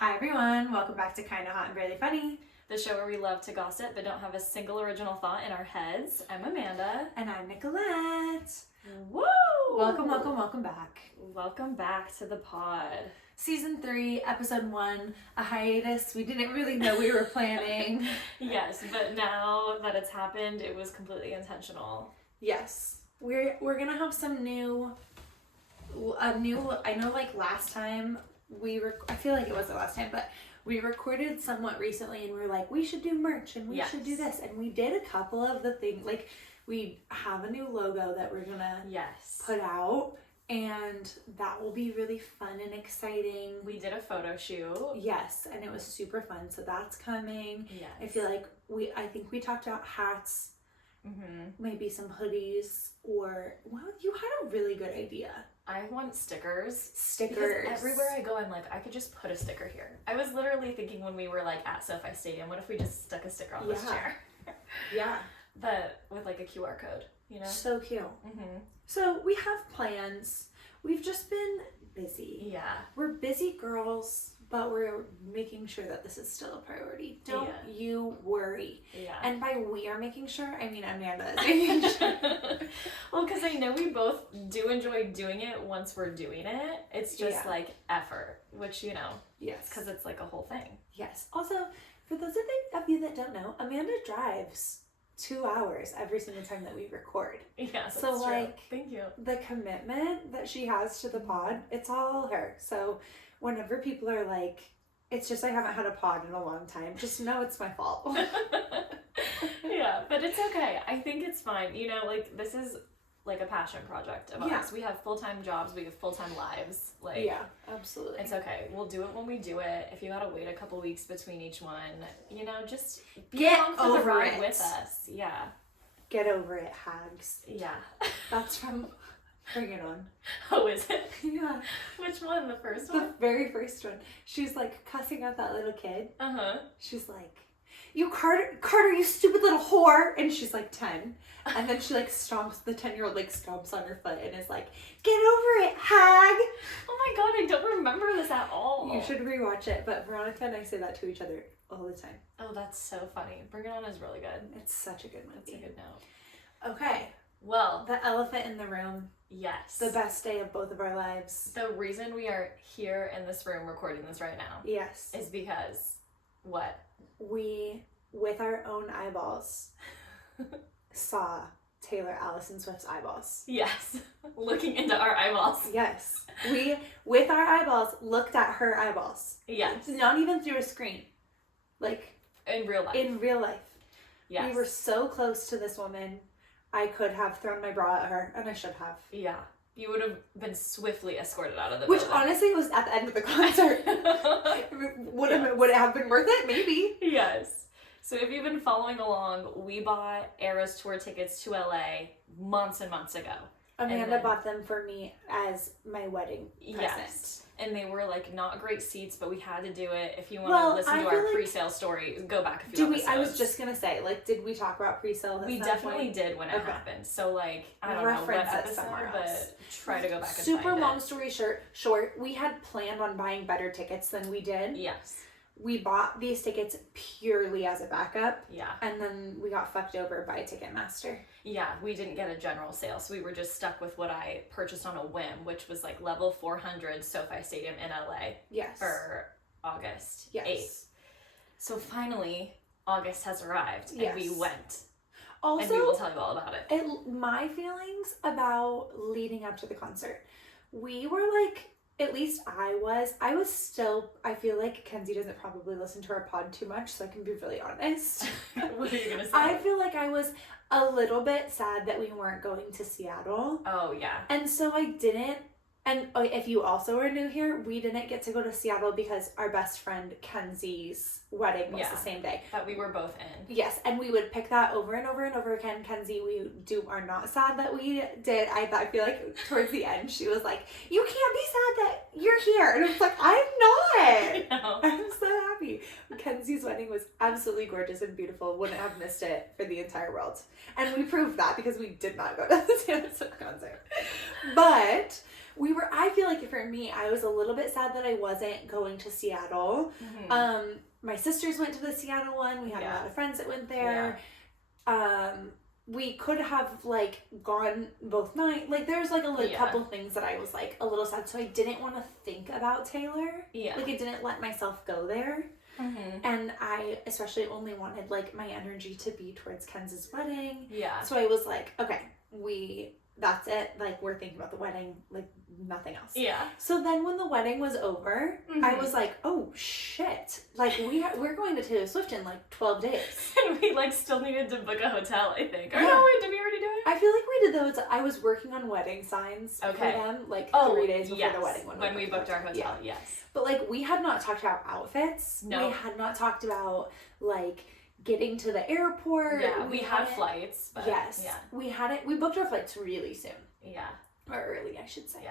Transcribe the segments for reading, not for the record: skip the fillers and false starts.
Hi everyone, welcome back to Kinda Hot and Barely Funny. The show where we love to gossip but don't have a single original thought in our heads. I'm Amanda. And I'm Nicolett. Woo! Welcome back. Welcome back to the pod. Season 3, Episode 1, a hiatus we didn't really know we were planning. Yes, but now that it's happened, it was completely intentional. Yes. We're gonna have some I know like last time I feel like it wasn't last time, but we recorded somewhat recently and we were like, we should do merch and we should do this. And we did a couple of the things, like we have a new logo that we're gonna put out and that will be really fun and exciting. We did a photo shoot. Yes, and it was super fun. So that's coming. Yes. I feel like I think we talked about hats, maybe some hoodies, or, well, you had a really good idea. I want stickers. Stickers. Because everywhere I go, I'm like, I could just put a sticker here. I was literally thinking when we were like at SoFi Stadium, what if we just stuck a sticker on this chair? Yeah. But with like a QR code, you know? So cute. So we have plans. We've just been busy. Yeah. We're busy girls, but we're making sure that this is still a priority. Don't you worry. Yeah. And by we are making sure, I mean Amanda is making sure. Well, because I know we both do enjoy doing it once we're doing it. It's just like effort, which, you know, because it's like a whole thing. Yes. Also, for those of you that don't know, Amanda drives 2 hours every single time that we record. Yeah, so true. like, thank you. The commitment that she has to the pod, it's all her. So whenever people are like, it's just I haven't had a pod in a long time, just know it's my fault. Yeah, but it's okay. I think it's fine. You know, like, this is like a passion project of ours. We have full-time jobs, we have full-time lives. Like, yeah, absolutely. It's okay. We'll do it when we do it. If you gotta wait a couple weeks between each one, you know, just get along for the ride with us. Yeah. Get over it, hags. Yeah. That's from Bring It On. Oh, is it? Yeah. Which one? The first one? The very first one. She's like cussing out that little kid. She's like, you Carter, you stupid little whore. And she's like 10. And then she like stomps, the 10-year-old like stomps on her foot and is like, get over it, hag. Oh my god, I don't remember this at all. You should rewatch it. But Veronica and I say that to each other all the time. Oh, that's so funny. Bring It On is really good. It's such a good movie. It's a good note. Okay. Well, the elephant in the room. Yes. The best day of both of our lives. The reason we are here in this room recording this right now. Yes. Is because what? We, with our own eyeballs, saw Taylor Allison Swift's eyeballs. Yes. Looking into our eyeballs. Yes. We, with our eyeballs, looked at her eyeballs. Yes. Not even through a screen. Like. In real life. In real life. Yes. We were so close to this woman. I could have thrown my bra at her, and I should have. Yeah. You would have been swiftly escorted out of the building. Which honestly was at the end of the concert. Would it have been worth it? Maybe. Yes. So if you've been following along, we bought Eras tour tickets to LA months and months ago. Amanda bought them for me as my wedding present. Yes. And they were like not great seats, but we had to do it. If you want to listen to our pre-sale story, go back a few episodes. I was just gonna say, like, did we talk about pre-sale? We definitely did when it happened. So like, I don't know what episode, but try to go back and super long story short, we had planned on buying better tickets than we did. Yes. We bought these tickets purely as a backup. Yeah. And then we got fucked over by Ticketmaster. Yeah, we didn't get a general sale, so we were just stuck with what I purchased on a whim, which was like level 400 SoFi Stadium in LA. Yes. For August 8th. So finally, August has arrived, and we went. Also, and we will tell you all about it. My feelings about leading up to the concert. We were like, at least I was still, I feel like Kenzie doesn't probably listen to our pod too much, so I can be really honest. What are you going to say? I feel like I was a little bit sad that we weren't going to Seattle. Oh, yeah. And so I didn't, and if you also are new here, we didn't get to go to Seattle because our best friend Kenzie's wedding was the same day. That we were both in. Yes, and we would pick that over and over and over again. Kenzie, we are not sad that we did. I feel like towards the end she was like, you can't be sad that you're here. And I was like, I'm not. I'm so happy. Kenzie's wedding was absolutely gorgeous and beautiful. Wouldn't have missed it for the entire world. And we proved that because we did not go to the Taylor Swift concert. But I feel like for me, I was a little bit sad that I wasn't going to Seattle. My sisters went to the Seattle one. We had a lot of friends that went there. We could have like gone both nights. Like there's like a couple things that I was like a little sad, so I didn't want to think about Taylor. Like I didn't let myself go there. And I especially only wanted like my energy to be towards Kenz's wedding. So I was like, okay, that's it. Like we're thinking about the wedding, like nothing else. So then when the wedding was over, I was like, oh shit. Like we're going to Taylor Swift in like 12 days. And we like still needed to book a hotel, I think. Or no, wait, did we already do it? I feel like we did the hotel. I was working on wedding signs for them like 3 days before the wedding. When we booked our hotel, yes. But like we had not talked about outfits. No. We had not talked about like getting to the airport. We had flights. But we booked our flights really soon. Or early, I should say.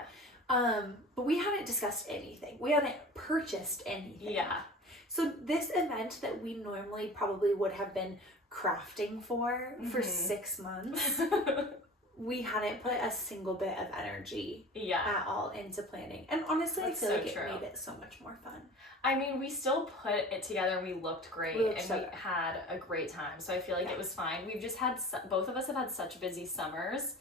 But we hadn't discussed anything. We hadn't purchased anything. So this event that we normally probably would have been crafting for 6 months, we hadn't put a single bit of energy at all into planning. And honestly, I feel like it made it so much more fun. I mean, we still put it together and we looked great we had a great time. So I feel like it was fine. We've just had, both of us have had such busy summers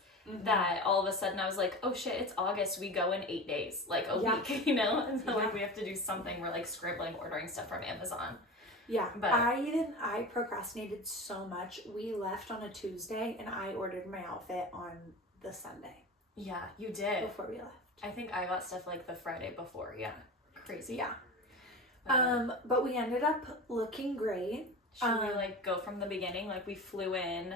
that all of a sudden I was like, oh shit, it's August. We go in 8 days, like a week, you know? And so like we have to do something. We're like scribbling, ordering stuff from Amazon. But I procrastinated so much. We left on a Tuesday and I ordered my outfit on the Sunday. Yeah, you did. Before we left. I think I got stuff like the Friday before. Yeah. Crazy. Yeah. But we ended up looking great. Should we like go from the beginning? Like we flew in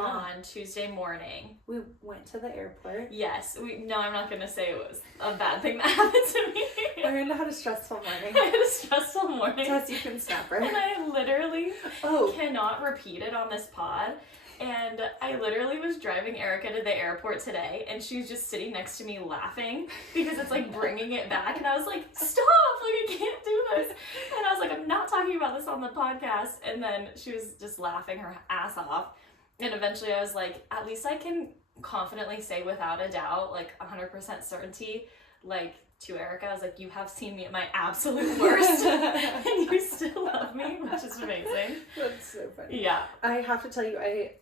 on Tuesday morning. We went to the airport. Yes. No, I'm not going to say it was a bad thing that happened to me. Learned had a stressful morning. I had a stressful morning. Tess, you can snap her. And I literally cannot repeat it on this pod. And I literally was driving Erica to the airport today, and she was just sitting next to me laughing because it's like bringing it back. And I was like, stop, like I can't do this. And I was like, I'm not talking about this on the podcast. And then she was just laughing her ass off. And eventually I was like, at least I can confidently say without a doubt, like 100% certainty, like to Erica, I was like, you have seen me at my absolute worst and you still love me, which is amazing. That's so funny. Yeah. I have to tell you, I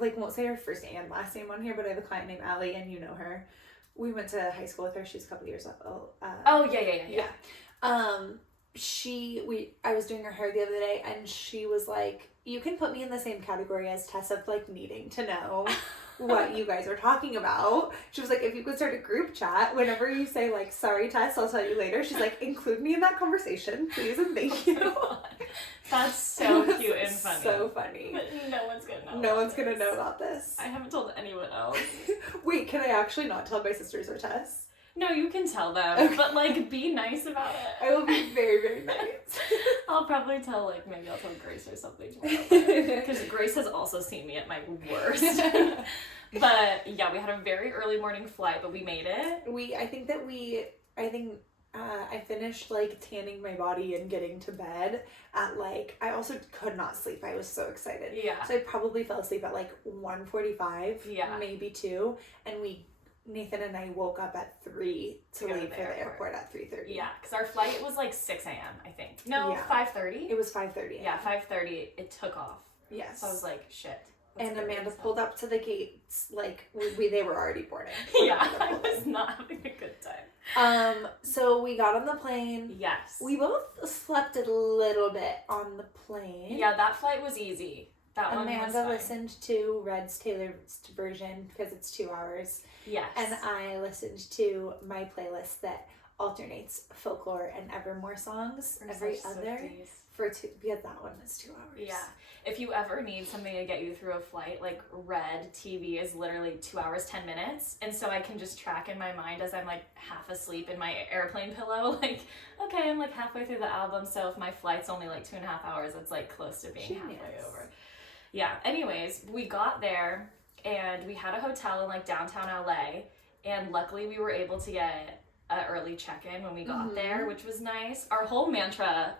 like won't say her first and last name on here, but I have a client named Allie and you know her. We went to high school with her. She's a couple years old. Yeah. I was doing her hair the other day and she was like, you can put me in the same category as Tess of like needing to know what you guys are talking about. She was like, if you could start a group chat, whenever you say like, sorry Tess, I'll tell you later. She's like, include me in that conversation, please and thank you. That's so cute and funny. So funny. But no one's gonna know. No one's gonna know about this. I haven't told anyone else. Wait, can I actually not tell my sisters or Tess? No, you can tell them, but like be nice about it. I will be very, very nice. I'll probably tell maybe I'll tell Grace or something because Grace has also seen me at my worst. But yeah, we had a very early morning flight, but we made it. I finished like tanning my body and getting to bed at like, I also could not sleep. I was so excited. Yeah. So I probably fell asleep at like 1:45, maybe 2, and Nathan and I woke up at 3 to leave for the airport at 3:30. Yeah, because our flight was like 6 a.m. I think. No, 5:30. It was 5:30. Yeah, 5:30. It took off. Yes. So I was like, shit. And Amanda pulled up to the gates like they were already boarding. Yeah, I was not having a good time. So we got on the plane. Yes. We both slept a little bit on the plane. Yeah, that flight was easy. Amanda listened to Red's Taylor's version because it's 2 hours. Yes. And I listened to my playlist that alternates folklore and Evermore songs every other because that one is 2 hours. Yeah. If you ever need something to get you through a flight, like Red TV is literally 2 hours, 10 minutes. And so I can just track in my mind as I'm like half asleep in my airplane pillow. Like, okay, I'm like halfway through the album. So if my flight's only like 2.5 hours, it's like close to being halfway over. Yeah. Anyways, we got there and we had a hotel in like downtown LA. And luckily we were able to get an early check-in when we got there, which was nice. Our whole mantra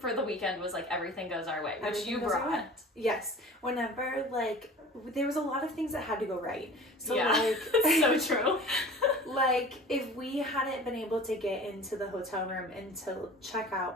for the weekend was like everything goes our way, which you brought. Yes. Whenever like there was a lot of things that had to go right. So yeah, like so true. like if we hadn't been able to get into the hotel room until checkout,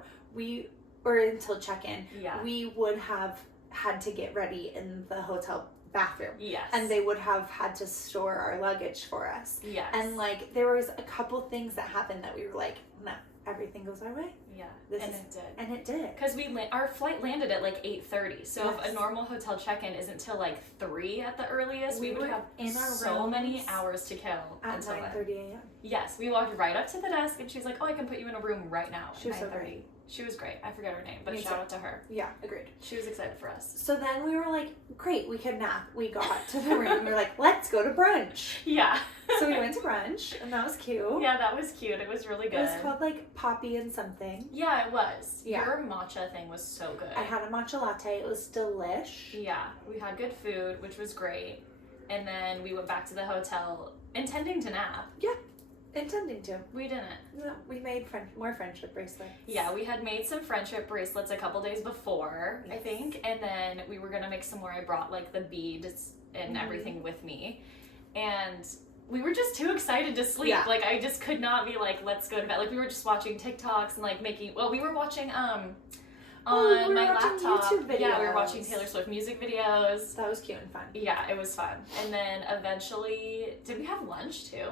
until check-in, Yeah. we would have had to get ready in the hotel bathroom. Yes. And they would have had to store our luggage for us. Yes. And like there was a couple things that happened that we were like, no, everything goes our way. Yeah. It did. And it did. Because our flight landed at like 8:30. So Yes. if a normal hotel check-in isn't till like 3 at the earliest, we would have in our so many rooms hours to kill at until 9:30 a.m. Yes, we walked right up to the desk and she's like, "Oh, I can put you in a room right now." She was so 9:30. great. She was great. I forget her name, but Me shout too. out to her. Yeah, agreed. She was excited for us. So then we were like, great, we could nap. We got to the room. We were like, let's go to brunch. Yeah. So we went to brunch, and that was cute. Yeah, that was cute. It was really good. It was called like Poppy and something. Yeah, it was. Yeah. Your matcha thing was so good. I had a matcha latte. It was delish. Yeah, we had good food, which was great. And then we went back to the hotel intending to nap. Yeah, intending to. We didn't. No, we made more friendship bracelets. Yeah, we had made some friendship bracelets a couple days before, I Yes. think. And then we were going to make some more. I brought like the beads and everything with me. And we were just too excited to sleep. Yeah. Like I just could not be like, let's go to bed. Like we were just watching TikToks and like we were watching on we were my watching laptop. YouTube Yeah, we were videos. watching Taylor Swift music videos. That was cute and fun. Yeah, it was fun. And then eventually, did we have lunch too?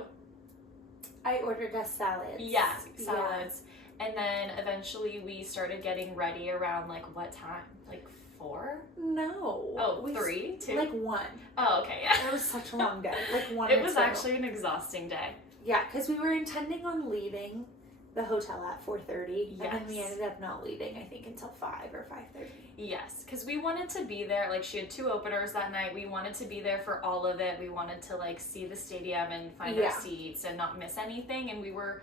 I ordered us salads. Yeah, salads. Yeah. And then eventually we started getting ready around like what time? Like 4? No. Oh, 3? 2? Like 1. Oh, okay, yeah. It was such a long day. Like 1 It or was 2. actually an exhausting day. Yeah, because we were intending on leaving the hotel at 4:30, Yes. and then we ended up not leaving, I think, until 5 or 5:30. Yes, because we wanted to be there. Like she had 2 openers that night. We wanted to be there for all of it. We wanted to like see the stadium and find our seats and not miss anything. And we were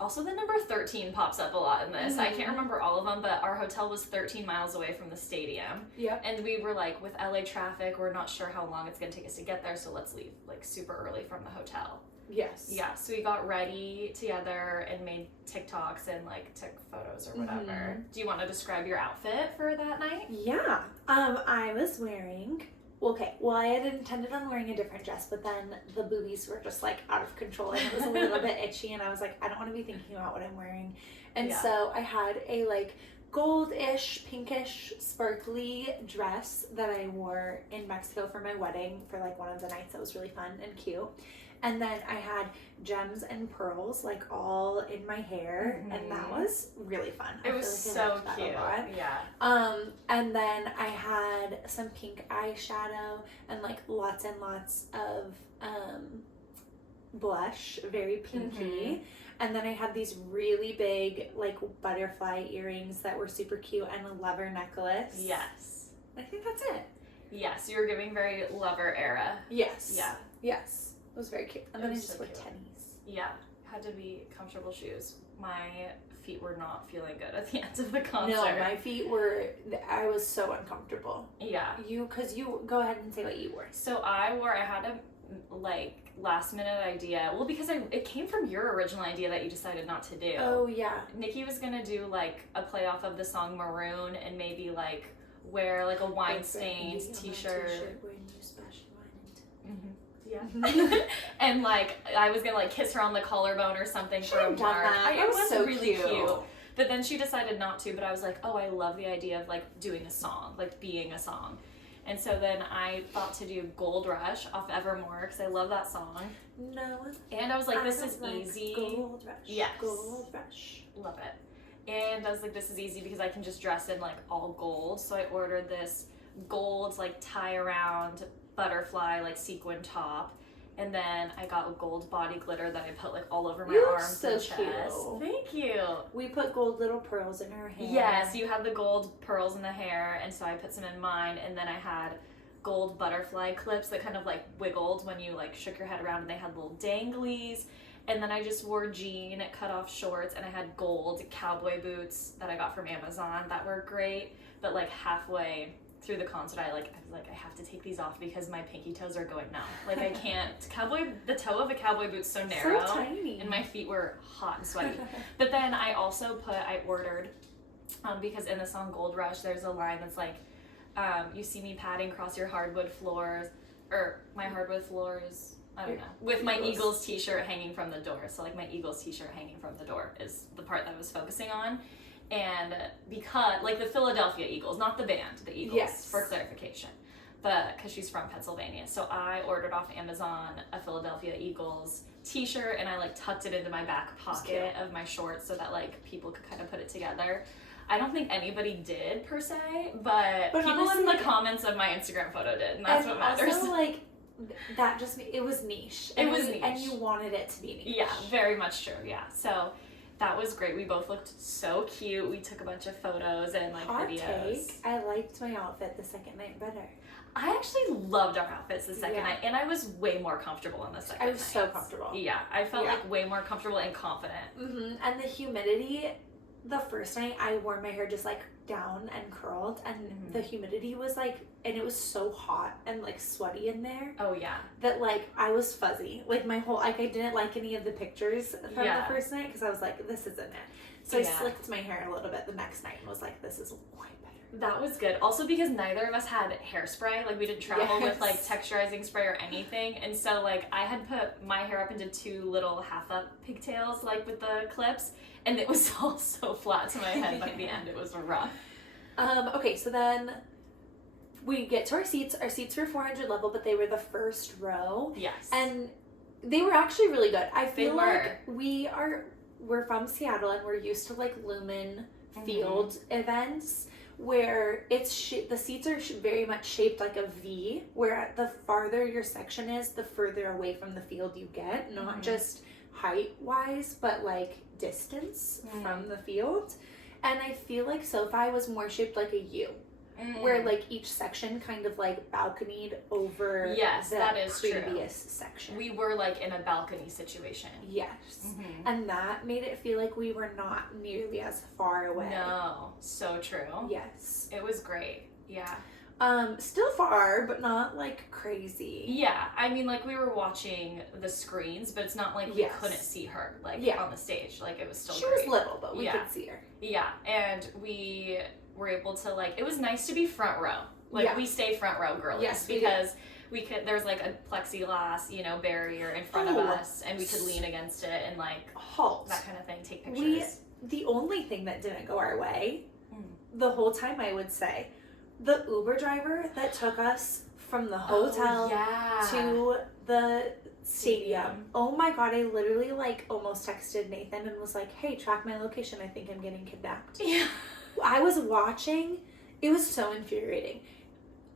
also the number 13 pops up a lot in this. I can't remember all of them, but our hotel was 13 miles away from the stadium. Yep. And we were like, with LA traffic, we're not sure how long it's gonna take us to get there, so let's leave like super early from the hotel. Yes. Yeah, so we got ready together and made TikToks and like took photos or whatever. Do you want to describe your outfit for that night? Yeah. I was wearing. Okay, well, I had intended on wearing a different dress, but then the boobies were just like out of control and it was a little bit itchy, and I was like, I don't want to be thinking about what I'm wearing. And so I had a like gold-ish, pinkish, sparkly dress that I wore in Mexico for my wedding for like one of the nights. That was really fun and cute. And then I had gems and pearls like all in my hair, and that was really fun. It was so cute. Yeah. And then I had some pink eyeshadow and like lots and lots of blush, very pinky. And then I had these really big like butterfly earrings that were super cute, and a lover necklace. Yes. I think that's it. Yes, you were giving very lover era. Yes. Yeah. Yes. It was very cute. And then I just wore cute. tennies. Yeah, had to be comfortable shoes. My feet were not feeling good at the end of the concert. No, my feet were, I was so uncomfortable. Yeah. You go ahead and say what you wore. So I had a like last minute idea. Well, because it came from your original idea that you decided not to do. Oh, yeah. Nikki was gonna do like a play off of the song Maroon and maybe like wear like a wine stained t-shirt. Where you splash wine into. Yeah. And like I was gonna like kiss her on the collarbone or something for a mark. It was so really cute. But then she decided not to, but I was like, oh, I love the idea of like doing a song, like being a song. And so then I thought to do Gold Rush off Evermore because I love that song. No. And I was like, this is easy. Gold Rush. Yes. Gold Rush. Love it. And I was like, this is easy because I can just dress in like all gold. So I ordered this gold like tie around butterfly like sequin top, and then I got a gold body glitter that I put like all over my arms so and chest. Cute. Thank you. We put gold little pearls in her hair. Yes, you had the gold pearls in the hair, and so I put some in mine, and then I had gold butterfly clips that kind of like wiggled when you like shook your head around, and they had little danglies. And then I just wore jean cut off shorts, and I had gold cowboy boots that I got from Amazon that were great, but like halfway through the concert I was like, I have to take these off because my pinky toes are going numb. Like I can't, the toe of a cowboy boot's so narrow, so tiny, and my feet were hot and sweaty. But then I ordered, because in the song Gold Rush there's a line that's like, you see me padding across your hardwood floors, or my hardwood floors, I don't know, with my Eagles t-shirt hanging from the door. So like my Eagles t-shirt hanging from the door is the part that I was focusing on. And because, like the Philadelphia Eagles, not the band, the Eagles, for clarification. But because she's from Pennsylvania. So I ordered off Amazon a Philadelphia Eagles t-shirt, and I like tucked it into my back pocket of my shorts so that like people could kind of put it together. I don't think anybody did per se, but people honestly, in the comments of my Instagram photo did, and that's what matters. Also, like, that just, it was niche. It was niche. And you wanted it to be niche. Yeah, very much true, yeah. So that was great. We both looked so cute. We took a bunch of photos and like Hot videos. take. I liked my outfit the second night better. I actually loved our outfits the second night, and I was way more comfortable on the second night. I was so comfortable. Yeah, I felt like way more comfortable and confident. Mm-hmm. And the humidity, the first night I wore my hair just like down and curled, and the humidity was like, and it was so hot and like sweaty in there. Oh yeah. That like I was fuzzy. Like my whole, like I didn't like any of the pictures from the first night because I was like, this isn't it. So I slicked my hair a little bit the next night and was like, this is way better. That was good. Also because neither of us had hairspray. Like we didn't travel with like texturizing spray or anything. And so like I had put my hair up into 2 little half up pigtails like with the clips, and it was all so flat to my head by the end. It was rough. Okay, so then we get to our seats. Our seats were 400 level, but they were the first row. Yes. And they were actually really good. I feel like we're from Seattle and we're used to like Lumen Field events where it's the seats are very much shaped like a V, where the farther your section is, the further away from the field you get, not just height wise, but like distance from the field. And I feel like SoFi was more shaped like a U, where like each section kind of like balconied over the previous section. We were like in a balcony situation. Yes. And that made it feel like we were not nearly as far away. No, so true. Yes. It was great. Yeah. Still far, but not like crazy. Yeah, I mean, like we were watching the screens, but it's not like we couldn't see her like on the stage. Like it was still she great. was little, but we could see her. Yeah, and we were able to like, it was nice to be front row. Like we stay front row girlies because we could, there's like a plexiglass, you know, barrier in front of us, and we could lean against it and like that kind of thing, take pictures. The only thing that didn't go our way the whole time, I would say, the Uber driver that took us from the hotel to the stadium. Oh my god, I literally like almost texted Nathan and was like, hey, track my location, I think I'm getting kidnapped. Yeah. I was watching, it was so infuriating.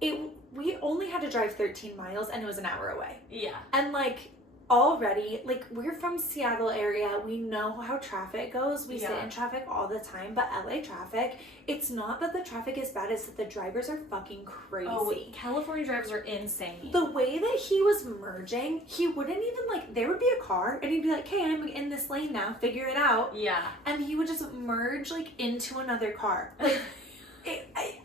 We only had to drive 13 miles and it was an hour away. Yeah. And like already, like we're from Seattle area, we know how traffic goes, we sit in traffic all the time, but LA traffic, it's not that the traffic is bad, it's that the drivers are fucking crazy. Oh, California drivers are insane. The way that he was merging, he wouldn't even like, there would be a car and he'd be like, hey, I'm in this lane now, figure it out. Yeah. And he would just merge like into another car. Like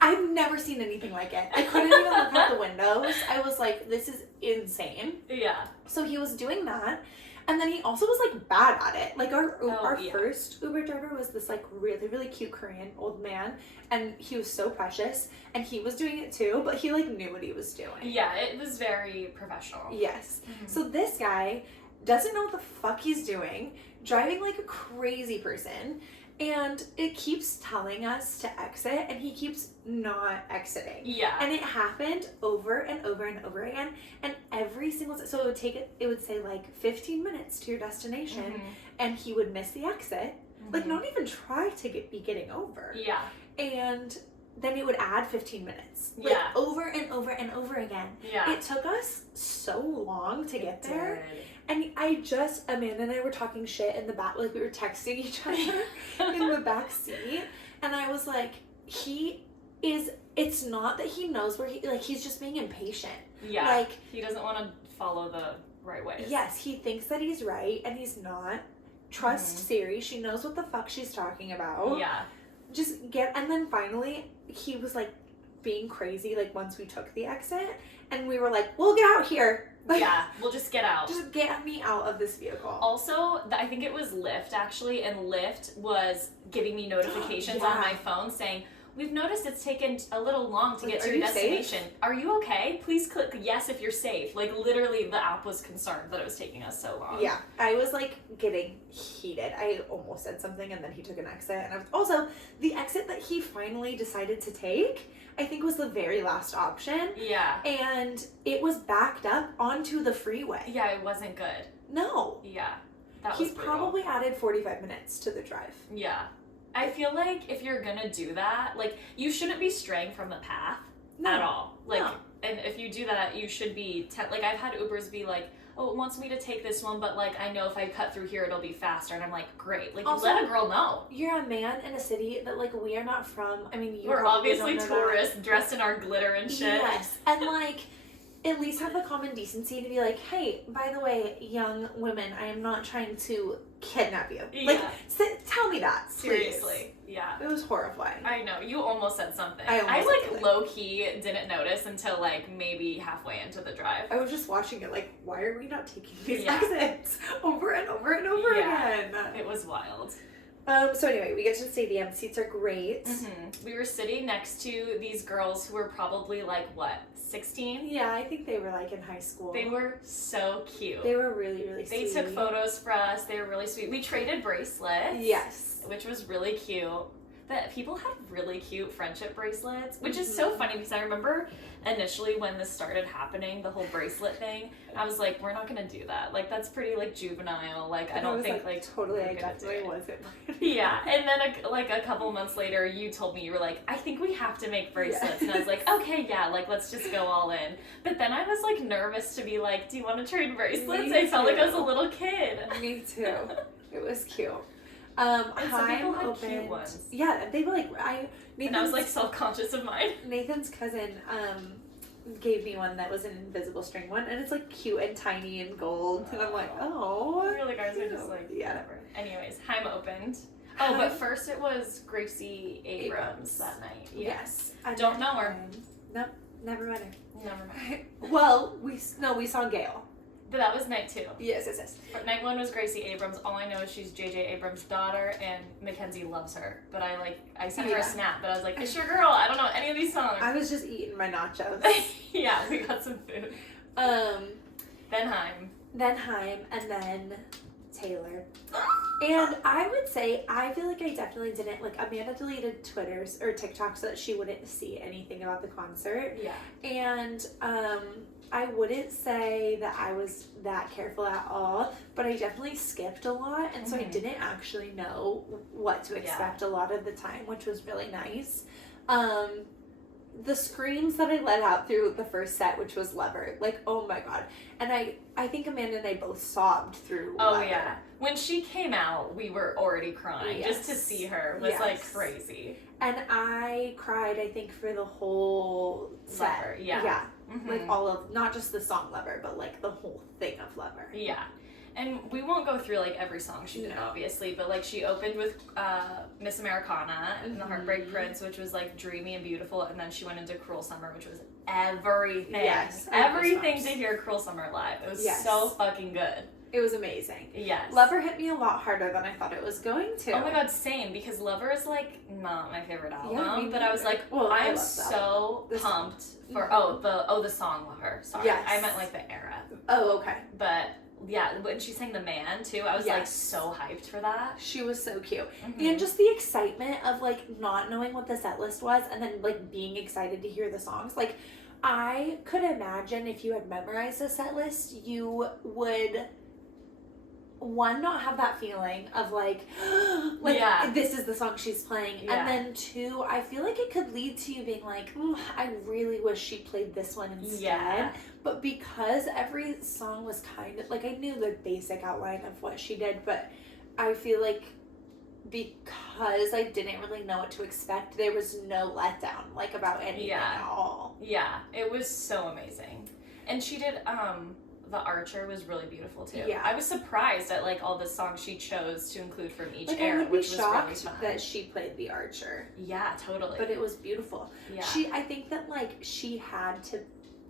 I've never seen anything like it. I couldn't even look out the windows. I was like, this is insane. Yeah. So he was doing that. And then he also was like bad at it. Like our first Uber driver was this like really, really cute Korean old man. And he was so precious. And he was doing it too. But he like knew what he was doing. Yeah, it was very professional. Yes. So this guy doesn't know what the fuck he's doing. Driving like a crazy person. And it keeps telling us to exit, and he keeps not exiting. Yeah. And it happened over and over and over again. And every single so it would say like 15 minutes to your destination, and he would miss the exit. Like not even try to be getting over. Yeah. And then it would add 15 minutes. Like over and over and over again. Yeah. It took us so long to get there. And Amanda and I were talking shit in the back, like we were texting each other in the back seat. And I was like, it's not that he knows where he's just being impatient. Yeah. Like, he doesn't want to follow the right ways. Yes, he thinks that he's right and he's not. Trust Siri, she knows what the fuck she's talking about. Yeah. And then finally, he was like being crazy, like once we took the exit. And we were like, we'll get out here. Like, yeah, we'll just get out. Just get me out of this vehicle. Also, I think it was Lyft actually, and Lyft was giving me notifications on my phone saying, we've noticed it's taken a little long to get to are your you destination. safe? Are you okay? Please click yes if you're safe. Like, literally, the app was concerned that it was taking us so long. Yeah, I was like getting heated. I almost said something and then he took an exit. And I was also, the exit that he finally decided to take, I think was the very last option. Yeah. And it was backed up onto the freeway. Yeah, it wasn't good. No. Yeah. That He was brutal. probably added 45 minutes to the drive. Yeah. I feel like if you're gonna do that, like, you shouldn't be straying from the path at all. Like, and if you do that, you should be, like, I've had Ubers be like, oh, it wants me to take this one, but, like, I know if I cut through here, it'll be faster. And I'm like, great. Like, Also, let a girl know. You're a man in a city that, like, we are not from. I mean, We're obviously tourists dressed in our glitter and shit. Yes. And, like, at least have the common decency to be like, hey, by the way, young women, I am not trying to kidnap you. Yeah. Like, tell me that, please. Seriously. Yeah. It was horrifying. I know. You almost said something. I like, something. low-key didn't notice until, like, maybe halfway into the drive. I was just watching it like, why are we not taking these exits over and over and over again? It was wild. So anyway, we get to the stadium. Seats are great. Mm-hmm. We were sitting next to these girls who were probably, like, what, 16? Yeah, I think they were, like, in high school. They were so cute. They were really, really sweet. They took photos for us. They were really sweet. We traded bracelets. Yes. Which was really cute. But people had really cute friendship bracelets, which is so funny because I remember initially when this started happening, the whole bracelet thing, I was like, we're not gonna do that. Like, that's pretty, like, juvenile. Like, I don't think, like, totally, I definitely wasn't. Yeah, and then, a couple months later, you told me, you were like, I think we have to make bracelets. And I was like, okay, yeah, like, let's just go all in. But then I was, like, nervous to be like, do you want to trade bracelets? I felt like I was a little kid. Me too. It was cute. And some people had cute ones. Yeah, they were like, and I was like self-conscious of mine. Nathan's cousin gave me one that was an invisible string one, and it's like cute and tiny and gold, and I'm like, oh. I feel like ours are just like, whatever. Anyways, Heim opened. Oh, but first it was Gracie Abrams that night. Yeah. Yes. Don't know her. Nope, never met her. Never mind. Well, we saw Gail. But that was night 2. Yes. Night 1 was Gracie Abrams. All I know is she's J.J. Abrams' daughter, and Mackenzie loves her. But I sent her a snap, but I was like, it's your girl. I don't know any of these songs. I was just eating my nachos. Yeah, we got some food. Then Heim, and then Taylor. And I would say, I feel like I definitely didn't, like, Amanda deleted Twitters or TikTok so that she wouldn't see anything about the concert. Yeah. And, I wouldn't say that I was that careful at all, but I definitely skipped a lot, and so I didn't actually know what to expect a lot of the time, which was really nice. The screams that I let out through the first set, which was Lover, like, oh my god. And I think Amanda and I both sobbed through Lover. Yeah. When she came out, we were already crying. Just to see her was like crazy. And I cried, I think, for the whole set. Lover, yeah. Yeah. Like all of, not just the song Lover, but like the whole thing of Lover. Yeah. And we won't go through like every song she did, obviously, but like she opened with Miss Americana and the Heartbreak Prince, which was like dreamy and beautiful, and then she went into Cruel Summer, which was everything. Yes. Everything to hear Cruel Summer live. It was so fucking good. It was amazing. Yes. Lover hit me a lot harder than I thought it was going to. Oh my god, same, because Lover is like not my favorite album. Yeah, but I was like, I am so pumped for the song Lover. Sorry. Yes. I meant like the era. Oh, okay. But yeah, when she sang The Man too, I was like so hyped for that. She was so cute. And just the excitement of like not knowing what the set list was and then like being excited to hear the songs. Like I could imagine if you had memorized the set list, you would not have that feeling of like this is the song she's playing, and then 2, I feel like it could lead to you being like, I really wish she played this one instead. But because every song was kind of like, I knew the basic outline of what she did, but I feel like because I didn't really know what to expect, there was no letdown like about anything at all. It was so amazing. And she did The Archer was really beautiful too. Yeah. I was surprised at like all the songs she chose to include from each like, era, I would be which shocked was really fun. that she played The Archer. Yeah, totally. But it was beautiful. Yeah. I think that like she had to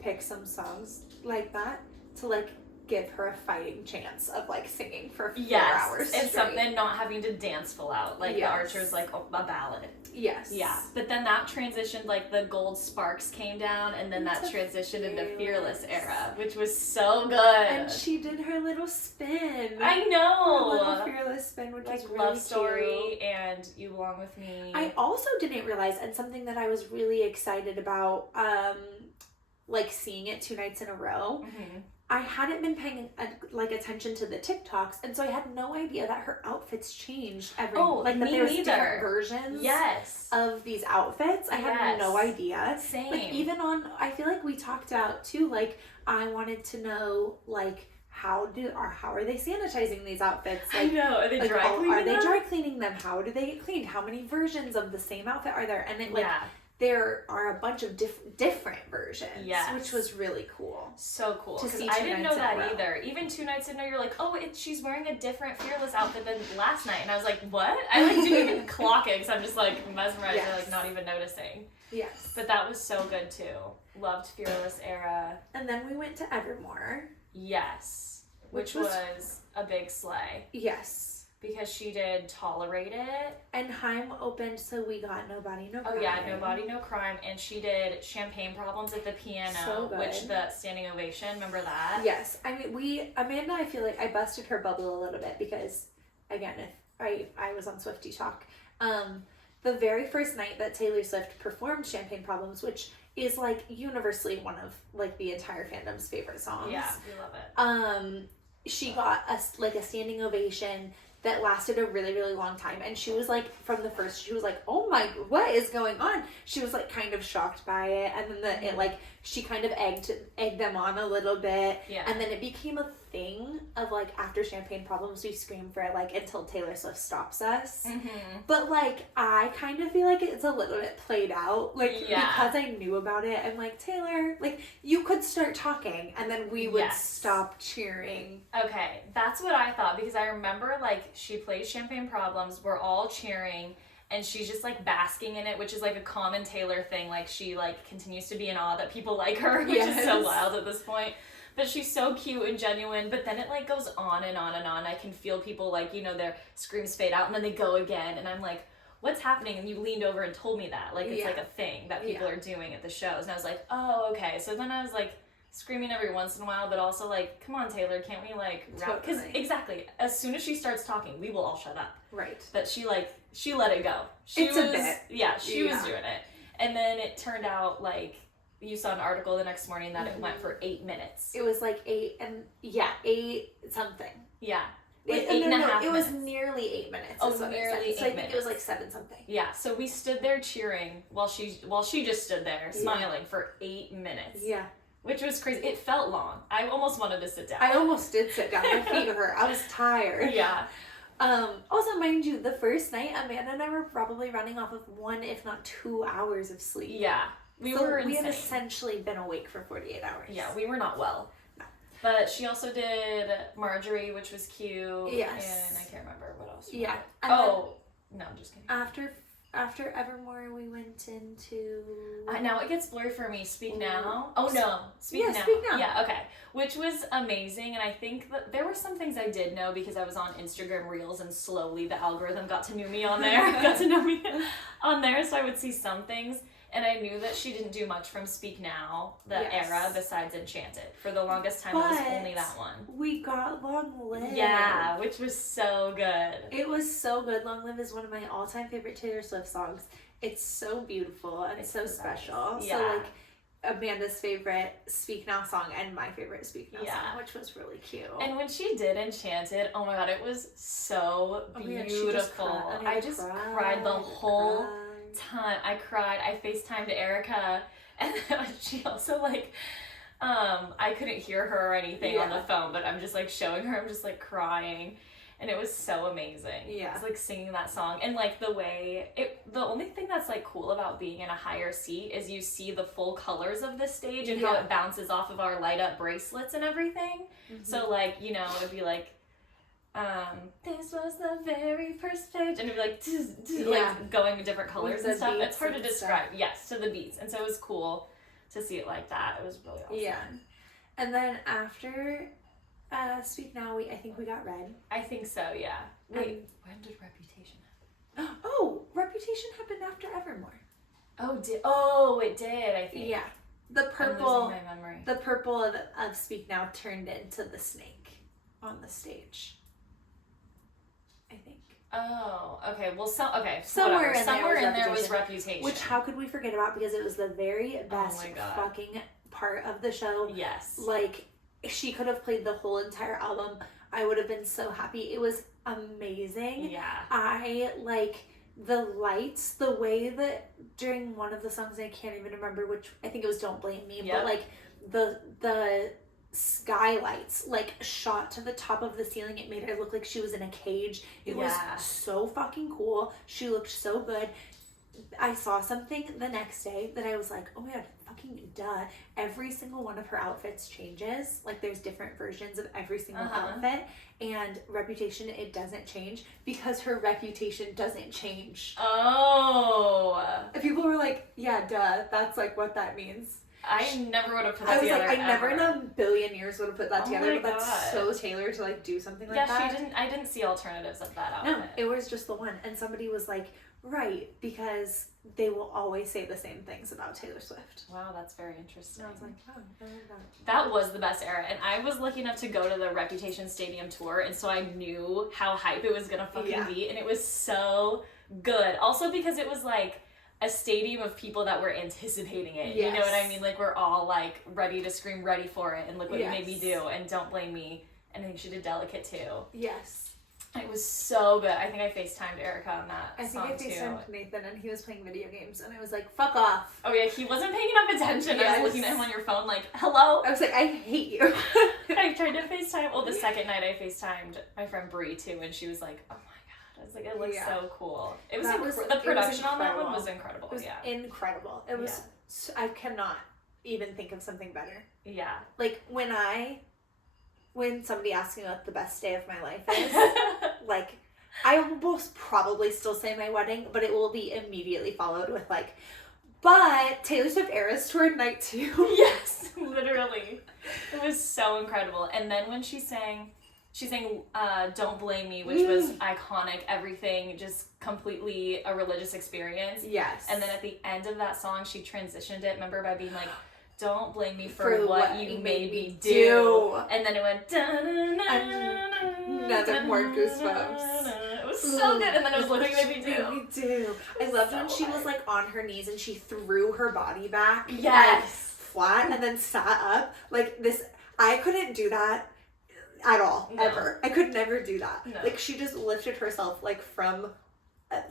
pick some songs like that to like give her a fighting chance of like singing for 4 yes, hours it's straight. something not having to dance full out. Like, the Archer's like a ballad. Yes. Yeah. But then that transitioned, like, the gold sparks came down, and then that transitioned into Fearless era, which was so good. And she did her little spin. I know. Her little Fearless spin, which like, was really Love Story cute. and You Belong With Me. I also didn't realize, and something that I was really excited about, like seeing it 2 nights in a row. Mm-hmm. I hadn't been paying like attention to the TikToks, and so I had no idea that her outfits changed every like that there was different versions of these outfits. I had no idea. Same. Like even on, I feel like we talked about too. Like I wanted to know like how are they sanitizing these outfits? Like, I know. Are they dry cleaning them? Are they dry cleaning them? How do they get cleaned? How many versions of the same outfit are there? And it like. There are a bunch of different versions, which was really cool. So cool. Because I didn't know that either. Even 2 nights in a row, you're like, oh, she's wearing a different Fearless outfit than last night. And I was like, what? I like didn't even clock it because I'm just like mesmerized and like not even noticing. Yes. But that was so good too. Loved Fearless era. And then we went to Evermore. Yes. Which was a big slay. Yes. Because she did Tolerate It. And Haim opened, so we got No Body, No Crime. Oh yeah, No Body, No Crime. And she did Champagne Problems at the piano, which the standing ovation, remember that? Yes. I mean, Amanda, I feel like I busted her bubble a little bit because, again, if I was on Swiftie Talk, the very first night that Taylor Swift performed Champagne Problems, which is like universally one of like the entire fandom's favorite songs. Yeah, we love it. She got a standing ovation that lasted a really, really long time. And she was like, from the first, she was like, oh my, what is going on? She was like kind of shocked by it. And then it like, she kind of egged them on a little bit. Yeah. And then it became a thing of like, after Champagne Problems, we scream for it like until Taylor Swift stops us. Mm-hmm. But like, I kind of feel like it's a little bit played out. Like, because I knew about it, I'm like, Taylor, like, you could start talking and then we would stop cheering. Okay, that's what I thought, because I remember like she plays Champagne Problems, we're all cheering, and she's just like basking in it, which is like a common Taylor thing. Like she like continues to be in awe that people like her, which is so wild at this point. But she's so cute and genuine, but then it like goes on and on and on. I can feel people like, you know, their screams fade out and then they go again, and I'm like, what's happening? And you leaned over and told me that. Like it's like a thing that people are doing at the shows. And I was like, oh, okay. So then I was like screaming every once in a while, but also like, come on, Taylor, can't we like rap? Because exactly, as soon as she starts talking, we will all shut up. Right. But she let it go. She was doing it. And then it turned out like, you saw an article the next morning that it went for 8 minutes. It was like 8 something. Yeah. Like 8.5 minutes. It was nearly 8 minutes. Oh, nearly 8 so I think minutes. it was like 7 something. Yeah, so we stood there cheering while she just stood there smiling for 8 minutes. Yeah. Which was crazy. It felt long. I almost wanted to sit down. I almost did sit down. My feet hurt. I was tired. Yeah. Also, mind you, the first night, Amanda and I were probably running off of 1, if not 2 hours of sleep. Yeah. We had essentially been awake for 48 hours. Yeah, we were not well. No. But she also did Marjorie, which was cute. Yes. And I can't remember what else. Yeah. No, I'm just kidding. After Evermore, we went into... now it gets blurry for me. Speak Now. Oh, no. Speak Now. Speak Now. Yeah, okay. Which was amazing, and I think that there were some things I did know because I was on Instagram Reels, and slowly the algorithm got to know me on there. got to know me on there, so I would see some things. And I knew that she didn't do much from Speak Now, the era, besides Enchanted. For the longest time, it was only that one. We got Long Live. Yeah, which was so good. It was so good. Long Live is one of my all-time favorite Taylor Swift songs. It's so beautiful and it's so special. Yeah. So, like, Amanda's favorite Speak Now song and my favorite Speak Now song, which was really cute. And when she did Enchanted, oh my god, it was so beautiful. I just cried the whole time. I cried. I FaceTimed Erica, and she also like I couldn't hear her or anything on the phone, but I'm just like showing her, I'm just like crying, and it was so amazing. It's like singing that song, and like the way the only thing that's like cool about being in a higher seat is you see the full colors of the stage and how it bounces off of our light up bracelets and everything. So like, you know, it'd be like this was the very first page, and it'd be like, like going in different colors and stuff. It's hard to describe. Yes, to the beats. And so it was cool to see it like that. It was really awesome. Yeah. And then after Speak Now, I think we got Red. I think so, yeah. Wait, when did Reputation happen? Oh, Reputation happened after Evermore. Oh, it did, I think. Yeah. The purple, I'm losing my memory. The purple of Speak Now turned into the snake on the stage. I think. Oh, okay. Well, somewhere in there was Reputation. Which, how could we forget about? Because it was the very best fucking part of the show. Yes. Like, she could have played the whole entire album. I would have been so happy. It was amazing. Yeah. I like the lights, the way that during one of the songs, I can't even remember which, I think it was Don't Blame Me, but like the skylights like shot to the top of the ceiling. It made her look like she was in a cage. It was so fucking cool. She looked so good. I saw something the next day that I was like, oh my god, fucking duh. Every single one of her outfits changes. Like, there's different versions of every single outfit. And Reputation, it doesn't change because her reputation doesn't change. Oh. And people were like, yeah, duh. That's like what that means. I never would have put that together. I was like, I never in a billion years would have put that together, but God. That's so Taylor to like do something like that. Yeah, I didn't see alternatives of that outfit. No, it was just the one. And somebody was like, right, because they will always say the same things about Taylor Swift. Wow, that's very interesting. And I was like, oh, that was the best era. And I was lucky enough to go to the Reputation Stadium tour, and so I knew how hype it was gonna fucking be, and it was so good. Also because it was like a stadium of people that were anticipating it. Yes. You know what I mean? Like, we're all like ready to scream, ready for it, and look what you made me do, and Don't Blame Me. And I think she did Delicate too. Yes. It was so good. I think I FaceTimed Erica on that song too. I think I FaceTimed Nathan, and he was playing video games, and I was like, fuck off. Oh yeah, he wasn't paying enough attention. Yes. I was looking at him on your phone like, hello? I was like, I hate you. I tried to FaceTime. Well, the second night I FaceTimed my friend Brie too, and she was like, oh my god. I was like, it looks so cool. It was the production on that one was incredible. It was incredible. It was, I cannot even think of something better. Yeah. Like, when somebody asks me what the best day of my life is, like, I will most probably still say my wedding, but it will be immediately followed with like, but Taylor Swift Eras Tour night 2. Yes, literally. It was so incredible. And then when she sang Don't Blame Me, which was iconic, everything, just completely a religious experience. Yes. And then at the end of that song, she transitioned it, remember, by being like, don't blame me for what you made me do. And then it went, another more goosebumps. It was so good. And then it was Look What You Made Me Do. Me do. I loved when she was like on her knees and she threw her body back. Yes. Like, flat and then sat up. Like this, I couldn't do that at all, ever. I could never do that. No. Like, she just lifted herself like from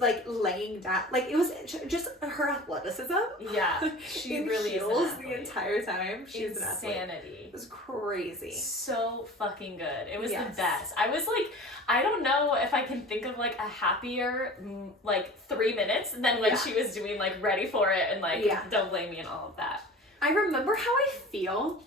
like laying down, like it was just her athleticism. Yeah, she really is the entire time. She's insanity. It was crazy. So fucking good. It was the best. I was like, I don't know if I can think of like a happier like 3 minutes than when she was doing like Ready for It and like Don't Blame Me and all of that. I remember how I feel,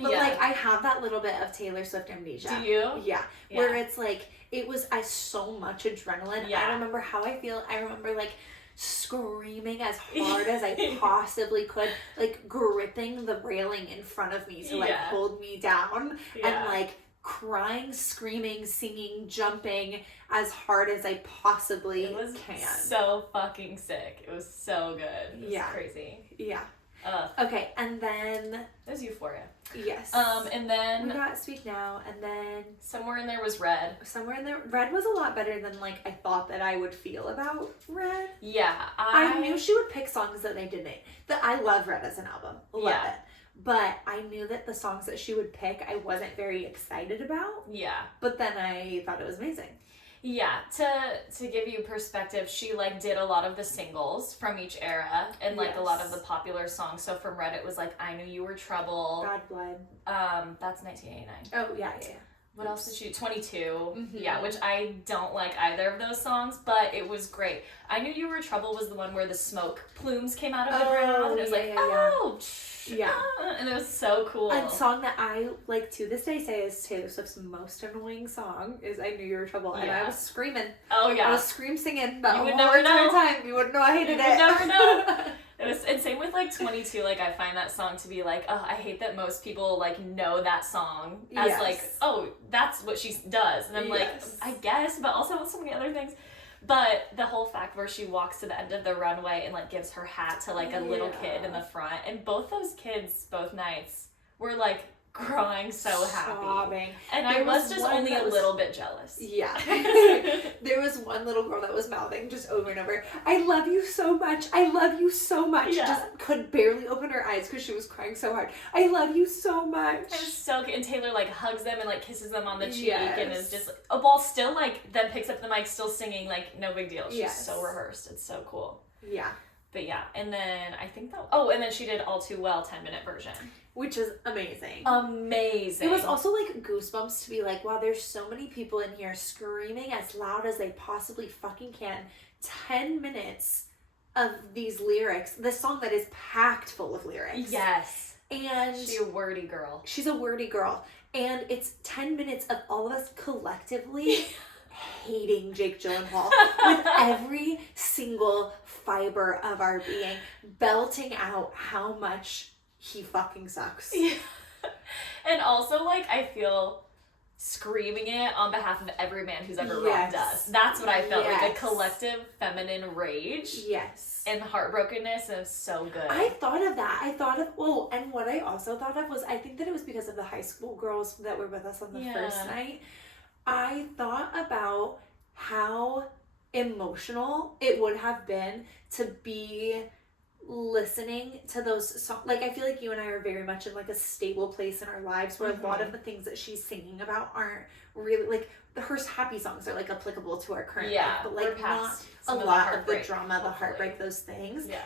but like I have that little bit of Taylor Swift amnesia. Do you? Yeah. Where it's like, it was so much adrenaline. I remember how I feel. I remember like screaming as hard as I possibly could, like gripping the railing in front of me to like hold me down, and like crying, screaming, singing, jumping as hard as I possibly can. So fucking sick. It was so good. It was crazy. Yeah. Okay, and then there's Euphoria. Yes. And then we got Speak Now, and then somewhere in there was Red. Somewhere in there, Red was a lot better than like I thought that I would feel about Red. Yeah, I knew she would pick songs that I didn't. That I love Red as an album, love it. But I knew that the songs that she would pick, I wasn't very excited about. Yeah. But then I thought it was amazing. Yeah, to give you perspective, she like did a lot of the singles from each era and like a lot of the popular songs. So from Red, it was like I Knew You Were Trouble. Bad Blood. That's 1989. Oh yeah. What else did she? 22. Mm-hmm. Yeah, which I don't like either of those songs, but it was great. I Knew You Were Trouble was the one where the smoke plumes came out of the ground, and it was and it was so cool. A song that I like to this day say is Taylor Swift's most annoying song is I Knew You Were Trouble, and I was screaming. Oh yeah, I was singing that whole entire time. You wouldn't know I hated it. You would never know. It It was, and same with like 22, like I find that song to be like, oh, I hate that most people like know that song as like, oh, that's what she does. And I'm like, I guess, but also with so many other things. But the whole fact where she walks to the end of the runway and like gives her hat to like a little kid in the front, and both those kids, both nights, were like crying so happy. Sobbing. And I was just only a little bit jealous. Yeah. There was one little girl that was mouthing just over and over, I love you so much. I love you so much. Yeah. Just could barely open her eyes because she was crying so hard. I love you so much. It was so cute. And Taylor like hugs them and like kisses them on the cheek and is just while still like then picks up the mic still singing like no big deal. She's so rehearsed. It's so cool. Yeah. But yeah, and then I think that and then she did All Too Well 10-minute version. Which is amazing. Amazing. It was also like goosebumps to be like, wow, there's so many people in here screaming as loud as they possibly fucking can. 10 minutes of these lyrics. This song that is packed full of lyrics. Yes. And she's a wordy girl. She's a wordy girl. And it's 10 minutes of all of us collectively hating Jake Gyllenhaal with every single fiber of our being, belting out how much he fucking sucks. Yeah. And also, like, I feel screaming it on behalf of every man who's ever wronged us. That's what I felt, like a collective feminine rage. Yes. And heartbrokenness, and it was so good. I thought of that. And what I also thought of was, I think that it was because of the high school girls that were with us on the first night. I thought about how emotional it would have been to be listening to those songs. Like, I feel like you and I are very much in like a stable place in our lives where a lot of the things that she's singing about aren't really like her happy songs are like applicable to our current life, but like not a lot of the drama, the heartbreak, those things. Yeah.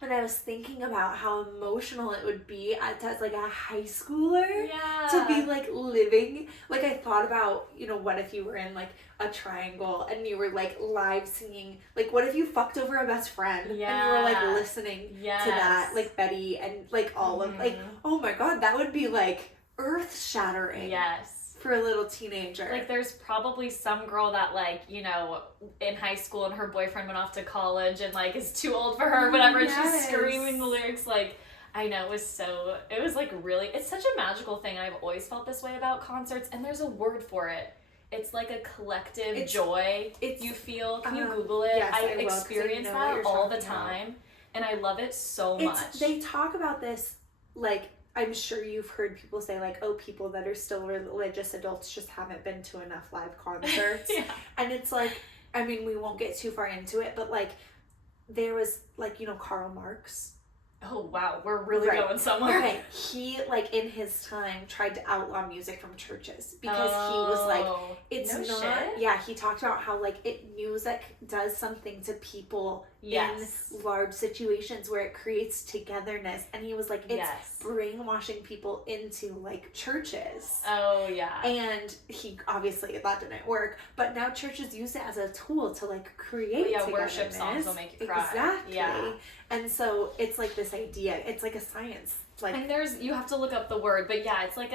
And I was thinking about how emotional it would be as like a high schooler to be like living. Like, I thought about, you know, what if you were in like a triangle and you were like live singing, like what if you fucked over a best friend and you were like listening to that, like Betty and like all of like, oh my God, that would be like earth shattering. Yes. For a little teenager. Like, there's probably some girl that, like, you know, in high school and her boyfriend went off to college and, like, is too old for her or whatever, and she's screaming the lyrics, like, I know, it was, like, really, it's such a magical thing, and I've always felt this way about concerts, and there's a word for it. It's, like, a collective joy you feel. Can you Google it? Yes, I experience that all the time, and I love it so much. They talk about this, like, I'm sure you've heard people say, like, oh, people that are still religious adults just haven't been to enough live concerts. And it's like, I mean, we won't get too far into it, but, like, there was, like, you know, Karl Marx. Oh, wow. We're really going somewhere. Okay. He, like, in his time, tried to outlaw music from churches because he was like, it's not... Shit. Yeah, he talked about how, like, music does something to people in large situations where it creates togetherness. And he was like, it's brainwashing people into, like, churches. Oh, yeah. And obviously, that didn't work. But now churches use it as a tool to, like, create togetherness. Worship songs will make you cry. Exactly. Yeah. And so it's like this idea. It's like a science. Like, and you have to look up the word, but yeah, it's like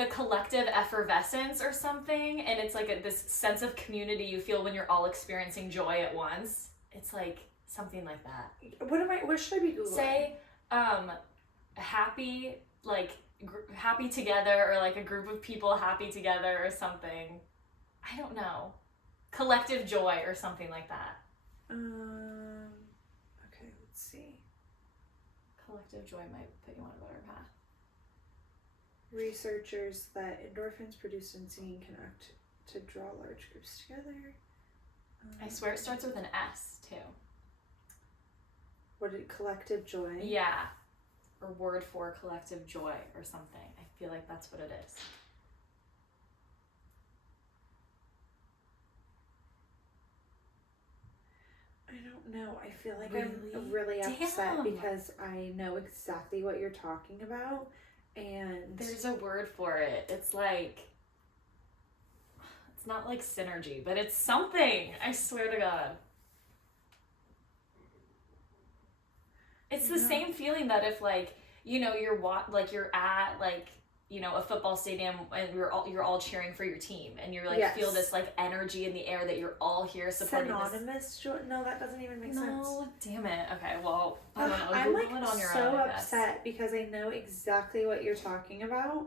a collective effervescence or something, and it's like this sense of community you feel when you're all experiencing joy at once. It's like something like that. What should I be Googling? Say, happy, like happy together, or like a group of people happy together or something. I don't know. Collective joy or something like that. Let's see. Collective joy might put you on a better path. Researchers that endorphins produced in singing can act to draw large groups together. I swear it starts with an S too. Collective joy? Yeah. Or word for collective joy or something. I feel like that's what it is. I don't know. I feel like I'm really upset because I know exactly what you're talking about, and there's a word for it. It's like, it's not like synergy, but it's something. I swear to God. It's the same feeling that if, like, you know, you're at, like, you know, a football stadium and you're all cheering for your team and you're like Yes. feel this like energy in the air that you're all here supporting Synonymous joy? No, that doesn't even make sense. No, damn it. Okay, well, I don't know. I'm like Google it on your so own, I guess. upset because I know exactly what you're talking about.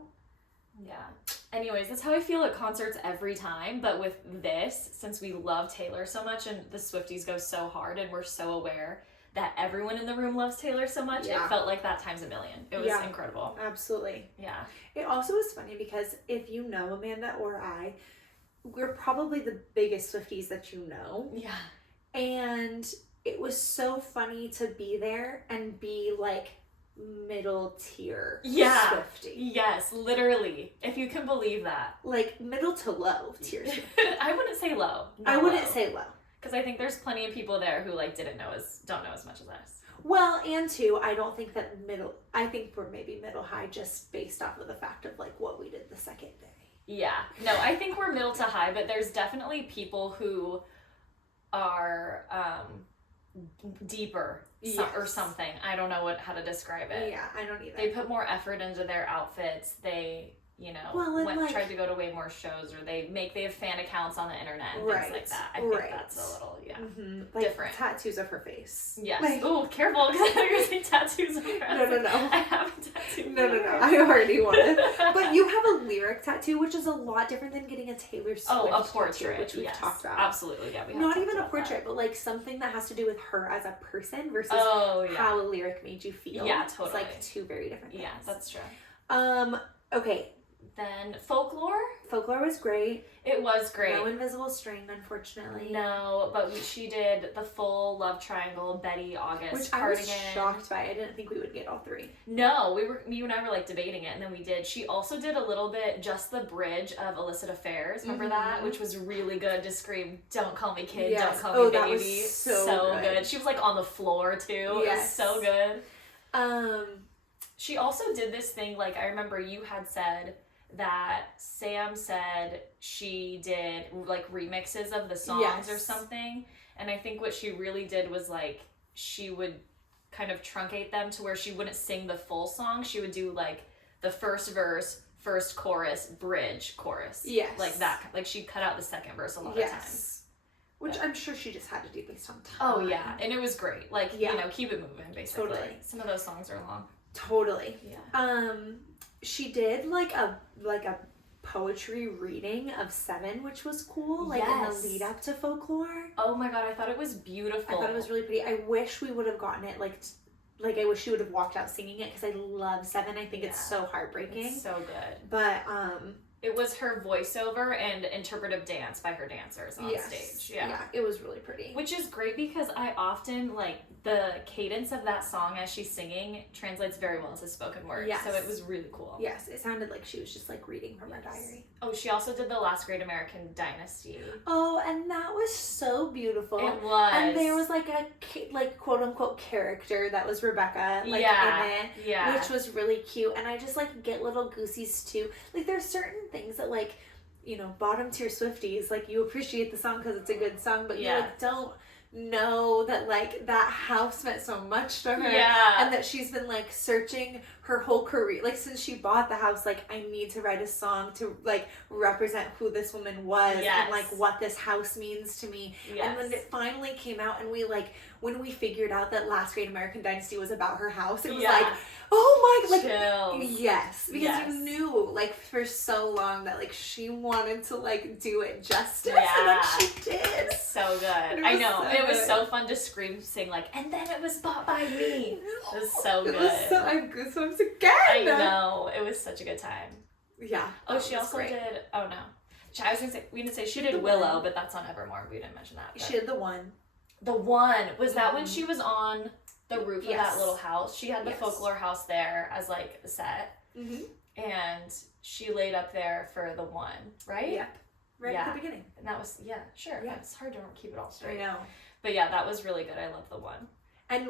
Yeah. Anyways, that's how I feel at concerts every time. But with this, since we love Taylor so much and the Swifties go so hard and we're so aware that everyone in the room loves Taylor so much, it felt like that times a million. It was incredible. Absolutely. Yeah. It also is funny because if you know Amanda or I, we're probably the biggest Swifties that you know. Yeah. And it was so funny to be there and be like middle tier Swiftie. Yes, literally. If you can believe that. Like middle to low tier Swiftie. I wouldn't say low. I wouldn't say low. Because I think there's plenty of people there who like don't know as much as us. Well, and two, I don't think that I think we're maybe middle high just based off of the fact of like what we did the second day. Yeah. No, I think we're middle to high, but there's definitely people who are deeper or something. I don't know how to describe it. Yeah, I don't either. They put more effort into their outfits. They, you know, tried to go to way more shows, or they have fan accounts on the internet and things like that. I think that's a little, like different. Tattoos of her face. Yes. Like, oh, careful, because I know you're saying tattoos of her face. No. I have a tattoo. No. I already want it. But you have a lyric tattoo, which is a lot different than getting a Taylor Swift a portrait, tattoo, which we've talked about. Absolutely, yeah. Not even a portrait, but like something that has to do with her as a person versus how a lyric made you feel. Yeah, totally. It's like two very different things. Yeah, that's true. Okay. Then Folklore. Folklore was great. It was great. No Invisible String, unfortunately. No, but she did the full Love Triangle, Betty, August, which Cardigan. I was shocked by. I didn't think we would get all three. No, you and I were like debating it, and then we did. She also did a little bit, just the bridge of Illicit Affairs. Remember that? Which was really good to scream, "Don't call me kid, don't call me baby." That was so good. She was like on the floor too. Yes. It was so good. She also did this thing, like I remember you had said that Sam said she did like remixes of the songs or something, and I think what she really did was like she would kind of truncate them to where she wouldn't sing the full song. She would do like the first verse, first chorus, bridge, chorus. Yes. Like that. Like she cut out the second verse a lot of times. Which I'm sure she just had to do based on time. Oh yeah, and it was great. Like you know, keep it moving basically. Totally. Some of those songs are long. Totally. Yeah. She did like a poetry reading of Seven, which was cool. Like in the lead up to Folklore. Oh my god, I thought it was beautiful. I thought it was really pretty. I wish we would have gotten it like I wish she would have walked out singing it because I love Seven. I think it's so heartbreaking. It's so good. But it was her voiceover and interpretive dance by her dancers on stage. Yeah, it was really pretty. Which is great because I often like the cadence of that song as she's singing translates very well into spoken word. Yes. So it was really cool. Yes, it sounded like she was just like reading from her diary. Oh, she also did the Last Great American Dynasty. Oh, and that was so beautiful. It was. And there was like a like quote unquote character that was Rebecca in it, which was really cute. And I just like get little goosies too. Like there's certain things that like, you know, bottom tier Swifties, like you appreciate the song because it's a good song, but you like don't know that like that house meant so much to her, and that she's been like searching her whole career, like since she bought the house, like I need to write a song to like represent who this woman was and like what this house means to me. And when it finally came out and we like when we figured out that Last Great American Dynasty was about her house, it was like, oh my, like chills. Yes, because you knew like for so long that like she wanted to like do it justice, and then she did. So good. I know. So it was so fun to sing like, and then it was bought by me. It was so good. I have goosebumps again. I know. It was such a good time. Yeah. Oh, she also did. Oh no. I was gonna say we didn't say she did Willow, but that's on Evermore. We didn't mention that. She did the one. The one was that when she was on the roof of that little house. She had the Folklore house there as like a set, and she laid up there for the one, right? Yep. Right at the beginning. And that was sure. Yeah. It's hard to keep it all straight. I know. But yeah, that was really good. I love the one. And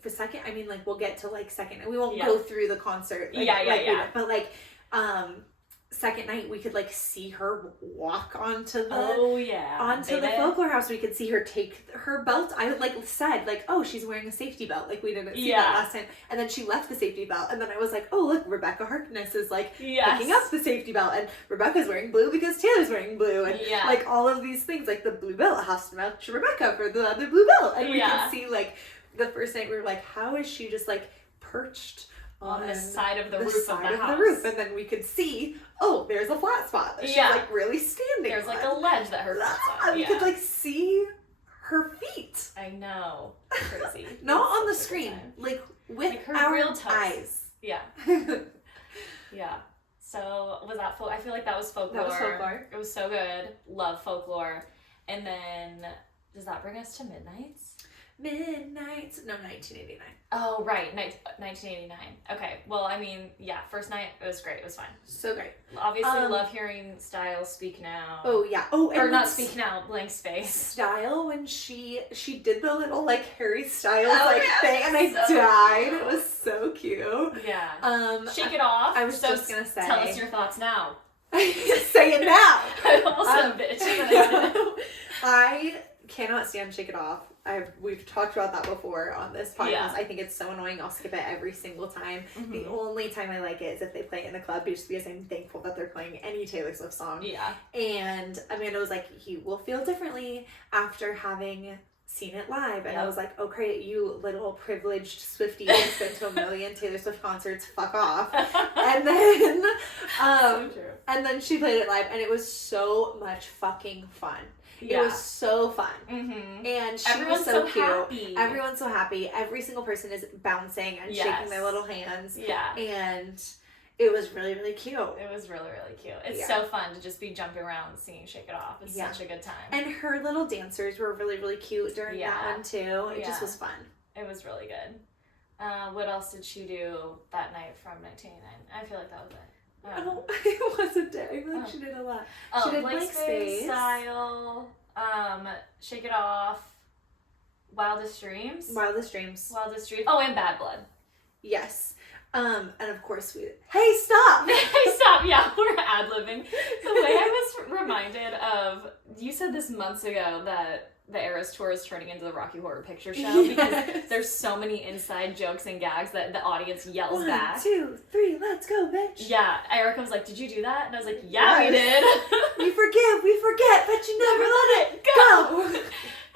for second, I mean, like we'll get to like second. We won't go through the concert. Like, but like, second night we could like see her walk onto the the folklore house. We could see her take her belt. I like said like, oh, she's wearing a safety belt. Like we didn't see that last time. And then she left the safety belt. And then I was like, oh look, Rebecca Harkness is like picking up the safety belt, and Rebecca's wearing blue because Taylor's wearing blue, and like all of these things. Like the blue belt has to match Rebecca for the other blue belt, and we could see like the first night we were like, how is she just like perched on the side of the roof of the house. And then we could see, oh, there's a flat spot that she's like really standing There's on. like a ledge that her foot's on. We could like see her feet. I know. Crazy. Not on the screen. Like with like her our real toes. eyes. Yeah. Yeah. So was that I feel like that was folklore. That was folklore. It was so good. Love folklore. And then does that bring us to Midnights? Midnights. No, 1989. Oh, right. 1989. Okay. Well, I mean, yeah, first night, it was great. It was fun. So great. Obviously, love hearing Styles speak now. Oh, yeah. Oh, or not speak now, blank space. Style, when she did the little, like, Harry Styles, thing, and I died. Cute. It was so cute. Yeah. Shake it off. I was just gonna say. Tell us your thoughts now. Say it now. I almost said bitch. I cannot stand Shake It Off. We've talked about that before on this podcast. Yeah. I think it's so annoying. I'll skip it every single time. Mm-hmm. The only time I like it is if they play it in the club, just because I'm thankful that they're playing any Taylor Swift song. Yeah. And Amanda was like, you will feel differently after having seen it live. And I was like, oh great, you little privileged Swiftie who's been to a million Taylor Swift concerts, fuck off. And then so true. And then she played it live, and it was so much fucking fun. Yeah. It was so fun. Mm-hmm. And she Everyone's was so cute. Happy. Everyone's so happy. Every single person is bouncing and shaking their little hands. Yeah. And it was really, really cute. It was really, really cute. It's so fun to just be jumping around singing Shake It Off. It's such a good time. And her little dancers were really, really cute during that one too. It just was fun. It was really good. What else did she do that night from 1989? I feel like that was it. It wasn't it. I feel like she did a lot. She did Blank Space. Style, Shake It Off, Wildest Dreams. Wildest Dreams. Oh, and Bad Blood. Yes. And of course hey, stop! Hey, stop! Yeah, we're ad-libbing. The way I was reminded of, you said this months ago that the Eras Tour is turning into the Rocky Horror Picture Show because there's so many inside jokes and gags that the audience yells back. 1, 2, 3, let's go, bitch! Yeah, Erica was like, did you do that? And I was like, yeah, we did. We forget, but you never let it go!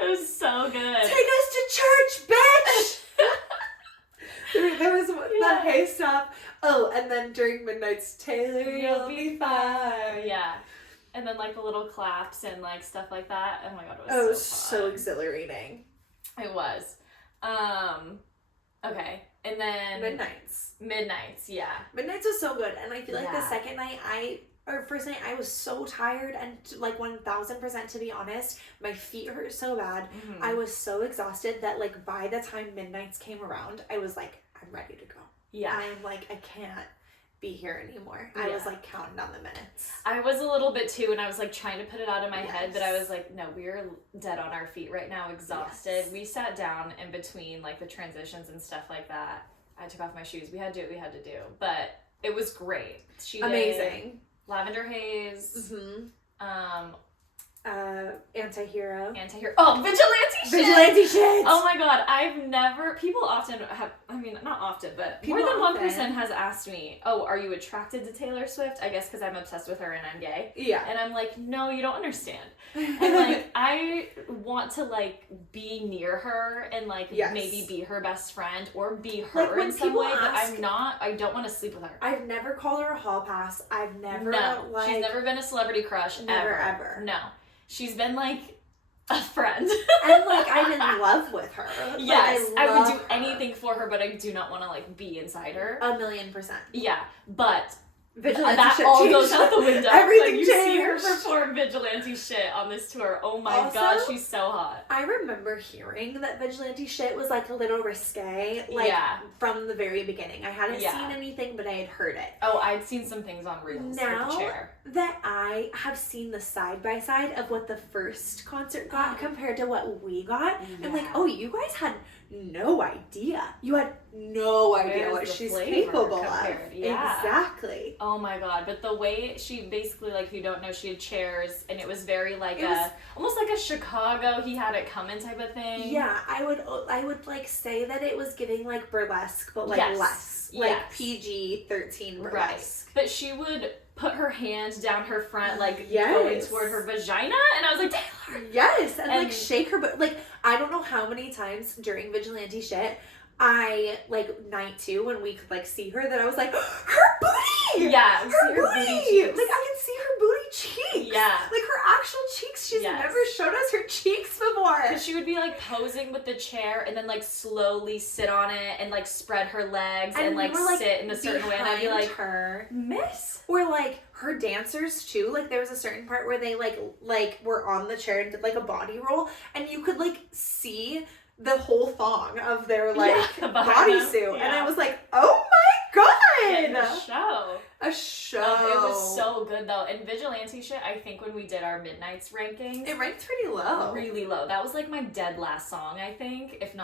It was so good. Take us to church, bitch! There was the hey, stop. Oh, and then during Midnight's, Taylor, you'll be fine. Yeah. And then, like, the little claps and, like, stuff like that. Oh, my God, it was so fun. So exhilarating. It was. Okay. And then... Midnights, yeah. Midnights was so good. And I feel like the second night, first night, I was so tired. And, like, 1,000% to be honest, my feet hurt so bad. Mm-hmm. I was so exhausted that, like, by the time Midnights came around, I was like, I'm ready to go. Yeah. I'm like, I can't be here anymore. I was like counting down the minutes. I was a little bit too, and I was like trying to put it out of my head, but I was like, no, we're dead on our feet right now, exhausted. We sat down in between like the transitions and stuff like that. I took off my shoes. We had to do what we had to do, but it was great. She amazing. Did Lavender Haze. Mm-hmm. Antihero. Oh, Vigilante shit! Oh my God, people often have, I mean, not often, but more than one person has asked me, oh, are you attracted to Taylor Swift? I guess because I'm obsessed with her and I'm gay. Yeah. And I'm like, no, you don't understand. And like, I want to like be near her and like maybe be her best friend or be her like, in some way, but I don't want to sleep with her. I've never called her a hall pass. I've never, she's never been a celebrity crush. Ever. No. She's been, like, a friend. And, like, I'm in love with her. Yes, I would do anything for her, but I do not want to, like, be inside her. 1,000,000%. Yeah, but Vigilante that shit all changed. Goes out the window. Everything like, changed. You see her perform Vigilante shit on this tour. Oh my God, she's so hot. I remember hearing that Vigilante shit was, like, a little risque, like, from the very beginning. I hadn't seen anything, but I had heard it. Oh, I'd seen some things on Reels. Now, with the chair. that I have seen the side-by-side of what the first concert got compared to what we got. Yeah. I'm like, oh, you guys had no idea. You had no idea what she's capable of. Yeah. Exactly. Oh my god, but the way she basically, like, if you don't know, she had chairs, and it was very like almost like a Chicago, he had it coming type of thing. Yeah, I would like say that it was giving like burlesque, but like less. Like PG-13 burlesque. Right. But she would put her hand down her front, like going toward her vagina, and I was like, Taylor! Yes, and like shake her, but like, I don't know how many times during vigilante shit, I, like, night 2, when we could, like, see her, that I was like, her booty! Yeah, her booty! Cheeks. Like, I can see her booty cheeks! Yeah. Like, her actual cheeks. She's never showed us her cheeks before. Because she would be, like, posing with the chair and then, like, slowly sit on it and, like, spread her legs and like, sit in a certain way. And I'd be like, her. Miss? Or, like, her dancers, too. Like, there was a certain part where they, like were on the chair and did, like, a body roll. And you could, like, see the whole thong of their, like, bodysuit. And I was like, oh my god! And a show. A show. It was so good, though. And vigilante shit, I think when we did our Midnights rankings, it ranked pretty low. Really low. That was, like, my dead last song, I think. If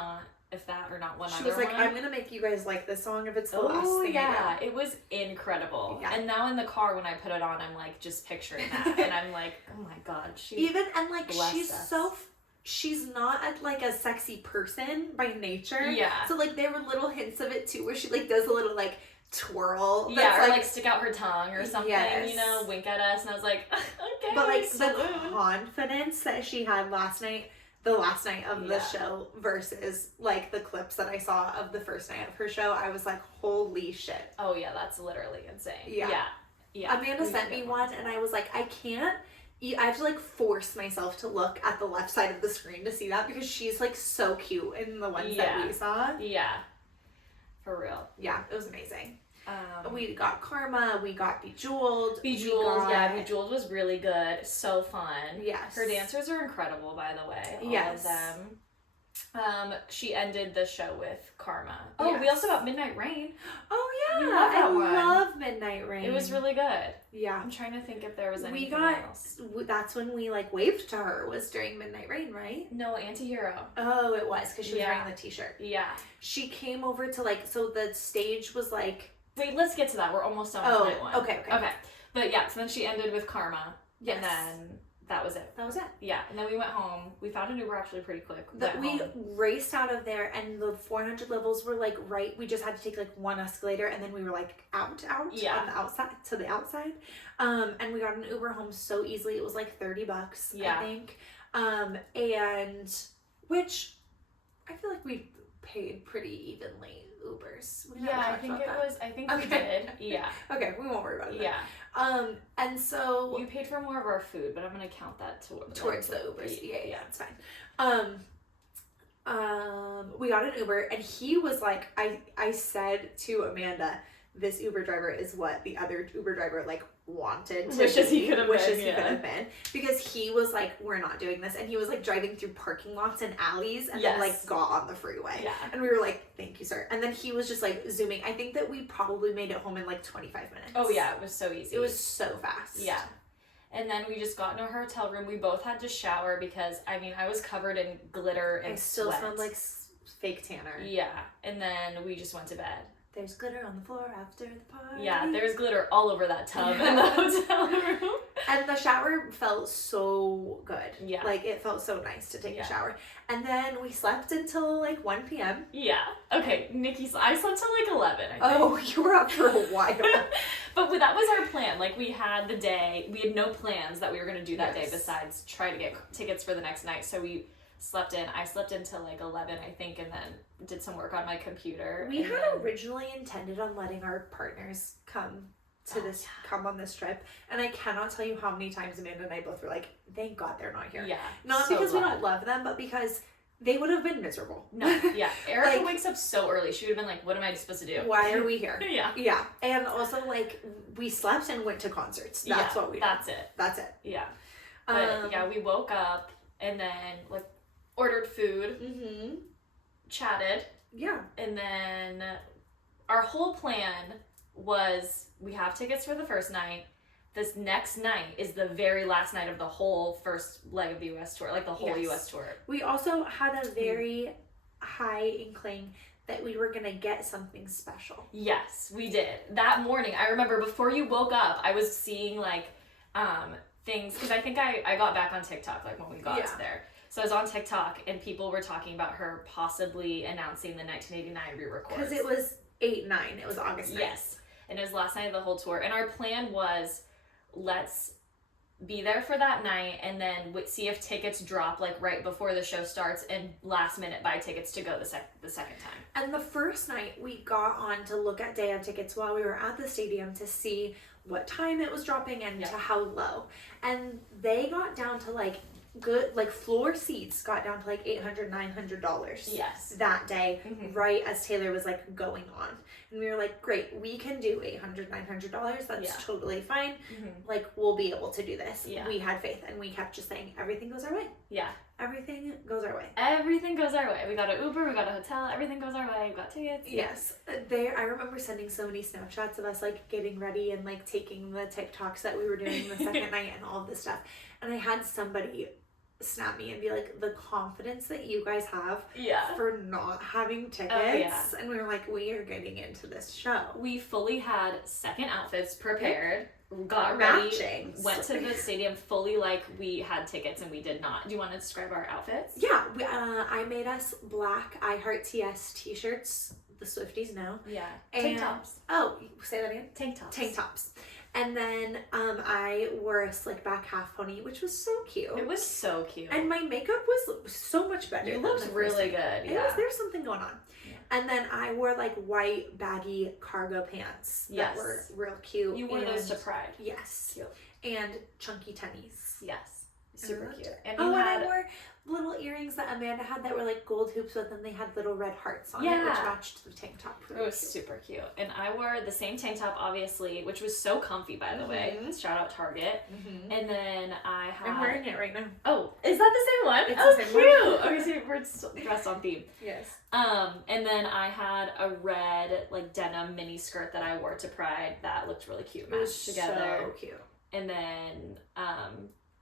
that or not one other one. She was like, I'm gonna make you guys like this song if it's the last thing I do. It was incredible. Yeah. And now in the car when I put it on, I'm, like, just picturing that. And I'm like, oh my god. She's she's not like a sexy person by nature. Yeah. So like there were little hints of it too where she like does a little like twirl. Yeah, or like stick out her tongue or something, you know, wink at us. And I was like, okay. But like the confidence that she had the last night of the show versus like the clips that I saw of the first night of her show, I was like, holy shit. Oh yeah, that's literally insane. Yeah. Amanda sent me one and I was like, I have to like force myself to look at the left side of the screen to see that because she's like so cute in the ones that we saw. Yeah. For real. Yeah, it was amazing. We got Karma, we got Bejeweled. Bejeweled was really good. So fun. Yes. Her dancers are incredible, by the way. All of them. She ended the show with Karma. Oh, we also got Midnight Rain. Oh yeah, I love Midnight Rain. It was really good. Yeah. I'm trying to think if there was anything else. That's when we like waved to her, was during Midnight Rain, right? No, Antihero. Oh, it was, because she was wearing the t-shirt. Yeah. She came over to like, so the stage was like... Wait, let's get to that. We're almost done with night 1. Okay. But yeah, so then she ended with Karma. Yes. And then... That was it. Yeah, and then we went home. We found an Uber actually pretty quick. We raced out of there, and the 400 levels were like right. We just had to take like one escalator, and then we were like out on the outside to the outside. And we got an Uber home so easily. It was like $30, I think. And which I feel like we paid pretty evenly. Ubers. I think we did. Yeah. Okay, we won't worry about it. Yeah. And so you paid for more of our food, but I'm gonna count that towards the Ubers. Yeah, it's fine. We got an Uber, and he was like, I said to Amanda, this Uber driver is what the other Uber driver like wanted to wishes he could have been, because he was like, we're not doing this, and he was like driving through parking lots and alleys and then like got on the freeway, and we were like, thank you, sir. And then he was just like zooming. I think that we probably made it home in like 25 minutes. Oh yeah, it was so easy. It was so fast. Yeah. And then we just got in our hotel room. We both had to shower because I was covered in glitter and I still sweat. smelled like fake tanner. Yeah. And then we just went to bed. There's glitter on the floor after the party. Yeah, there's glitter all over that tub in the hotel room. And the shower felt so good. Yeah. Like, it felt so nice to take a shower. And then we slept until, like, 1 p.m. Yeah. Okay, Nikki, I slept till, like, 11, I think. Oh, you were up for a while. But that was our plan. Like, we had the day. We had no plans that we were going to do that day besides try to get tickets for the next night. So we slept in. I slept until like 11, I think, and then did some work on my computer. We had originally intended on letting our partners come on this trip, and I cannot tell you how many times Amanda and I both were like, thank God they're not here. Yeah. Not because we don't love them, but because they would have been miserable. No, yeah. Erica wakes up so early. She would have been like, what am I supposed to do? Why are we here? Yeah. Yeah. And also, like, we slept and went to concerts. That's what we did. That's it. Yeah. But we woke up and then like ordered food, chatted. Yeah. And then our whole plan was we have tickets for the first night. this next night is the very last night of the whole first leg of the U.S. tour, like the whole U.S. tour. We also had a very high inkling that we were gonna get something special. Yes, we did. That morning, I remember before you woke up, I was seeing like things, because I think I got back on TikTok like when we got to there. So I was on TikTok and people were talking about her possibly announcing the 1989 re-records. Because it was 8/9. It was August 9th. Yes. And it was last night of the whole tour. And our plan was, let's be there for that night and then see if tickets drop like right before the show starts and last minute buy tickets to go the second time. And the first night we got on to look at day of tickets while we were at the stadium to see what time it was dropping and to how low. And they got down to like good, like floor seats got down to like $800, $900 that day, right as Taylor was like going on. And we were like, great, we can do $800, $900. That's totally fine. Like, we'll be able to do this. We had faith, and we kept just saying, everything goes our way. Everything goes our way. Everything goes our way. We got an Uber, we got a hotel, everything goes our way. We got tickets. Yes. I remember sending so many Snapchats of us like getting ready and like taking the TikToks that we were doing the second night and all of this stuff. And I had somebody snap me and be like, the confidence that you guys have for not having tickets. And we were like, we are getting into this show. We fully had second outfits prepared, got ready, went to the stadium fully like we had tickets and we did not. Do you want to describe our outfits? Yeah, I made us black I Heart TS t-shirts. The Swifties know. Tank tops. Oh, say that again? Tank tops. Tank tops. And then I wore a slick back half pony, which was so cute. It was so cute. And my makeup was so much better. You looked really good. There's something going on. And then I wore like white baggy cargo pants that were real cute. You wore those to Pride. Yes. Cute. And chunky tennies. Yes. Super cute. And and I wore little earrings that Amanda had that were like gold hoops with, and they had little red hearts on it, which matched the tank top. It was super cute. And I wore the same tank top, obviously, which was so comfy, by the way. Shout out Target. And then I had... I'm wearing it right now. Oh, is that the same one? It's the same cute. Okay, so we're dressed on theme. Yes. And then I had a red like denim mini skirt that I wore to Pride that looked really cute, matched together. So cute. And then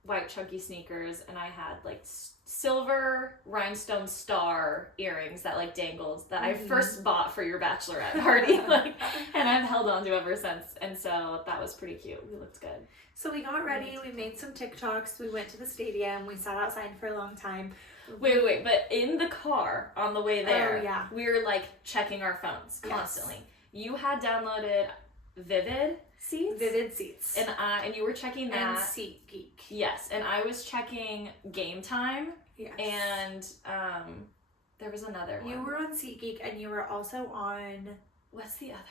white chunky sneakers, and I had like silver rhinestone star earrings that like dangled that I first bought for your bachelorette party, like, and I've held on to ever since. And so that was pretty cute. We looked good. So we got ready. We made some TikToks. We went to the stadium. We sat outside for a long time. Wait, but in the car on the way there, we were like checking our phones constantly. You had downloaded Vivid Seats. And you were checking that. And SeatGeek. Yes, and I was checking Game Time. Yes. And there was another one. You were on SeatGeek, and you were also on... What's the other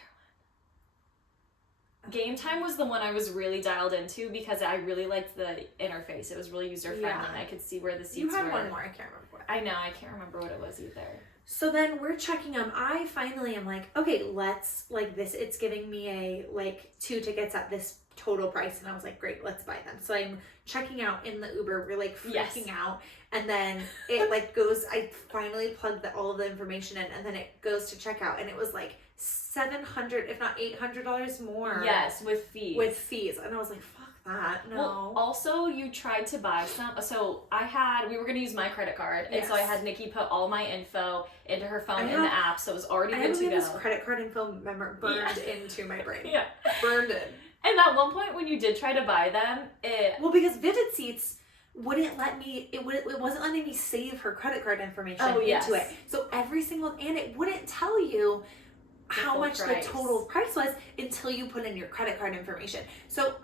one? Game Time was the one I was really dialed into because I really liked the interface. It was really user-friendly, and I could see where the seats were. You had one more, I can't remember what. I know, I can't remember what it was either. So then we're checking them. I finally am like, okay, let's, like this, it's giving me like 2 tickets at this total price. And I was like, great, let's buy them. So I'm checking out in the Uber. We're like freaking out. And then it like goes, I finally plugged all of the information in, and then it goes to checkout. And it was like $700, if not $800 more. Yes, with fees. And I was like, fuck that, no. Well, also you tried to buy some, so we were going to use my credit card, and so I had Nikki put all my info into her phone in the app, so it was already good to go. This credit card info burned into my brain. Burned in. And at one point when you did try to buy them, well, because Vivid Seats wouldn't let me, it wasn't letting me save her credit card information into it. So and it wouldn't tell you how much the total price was until you put in your credit card information. So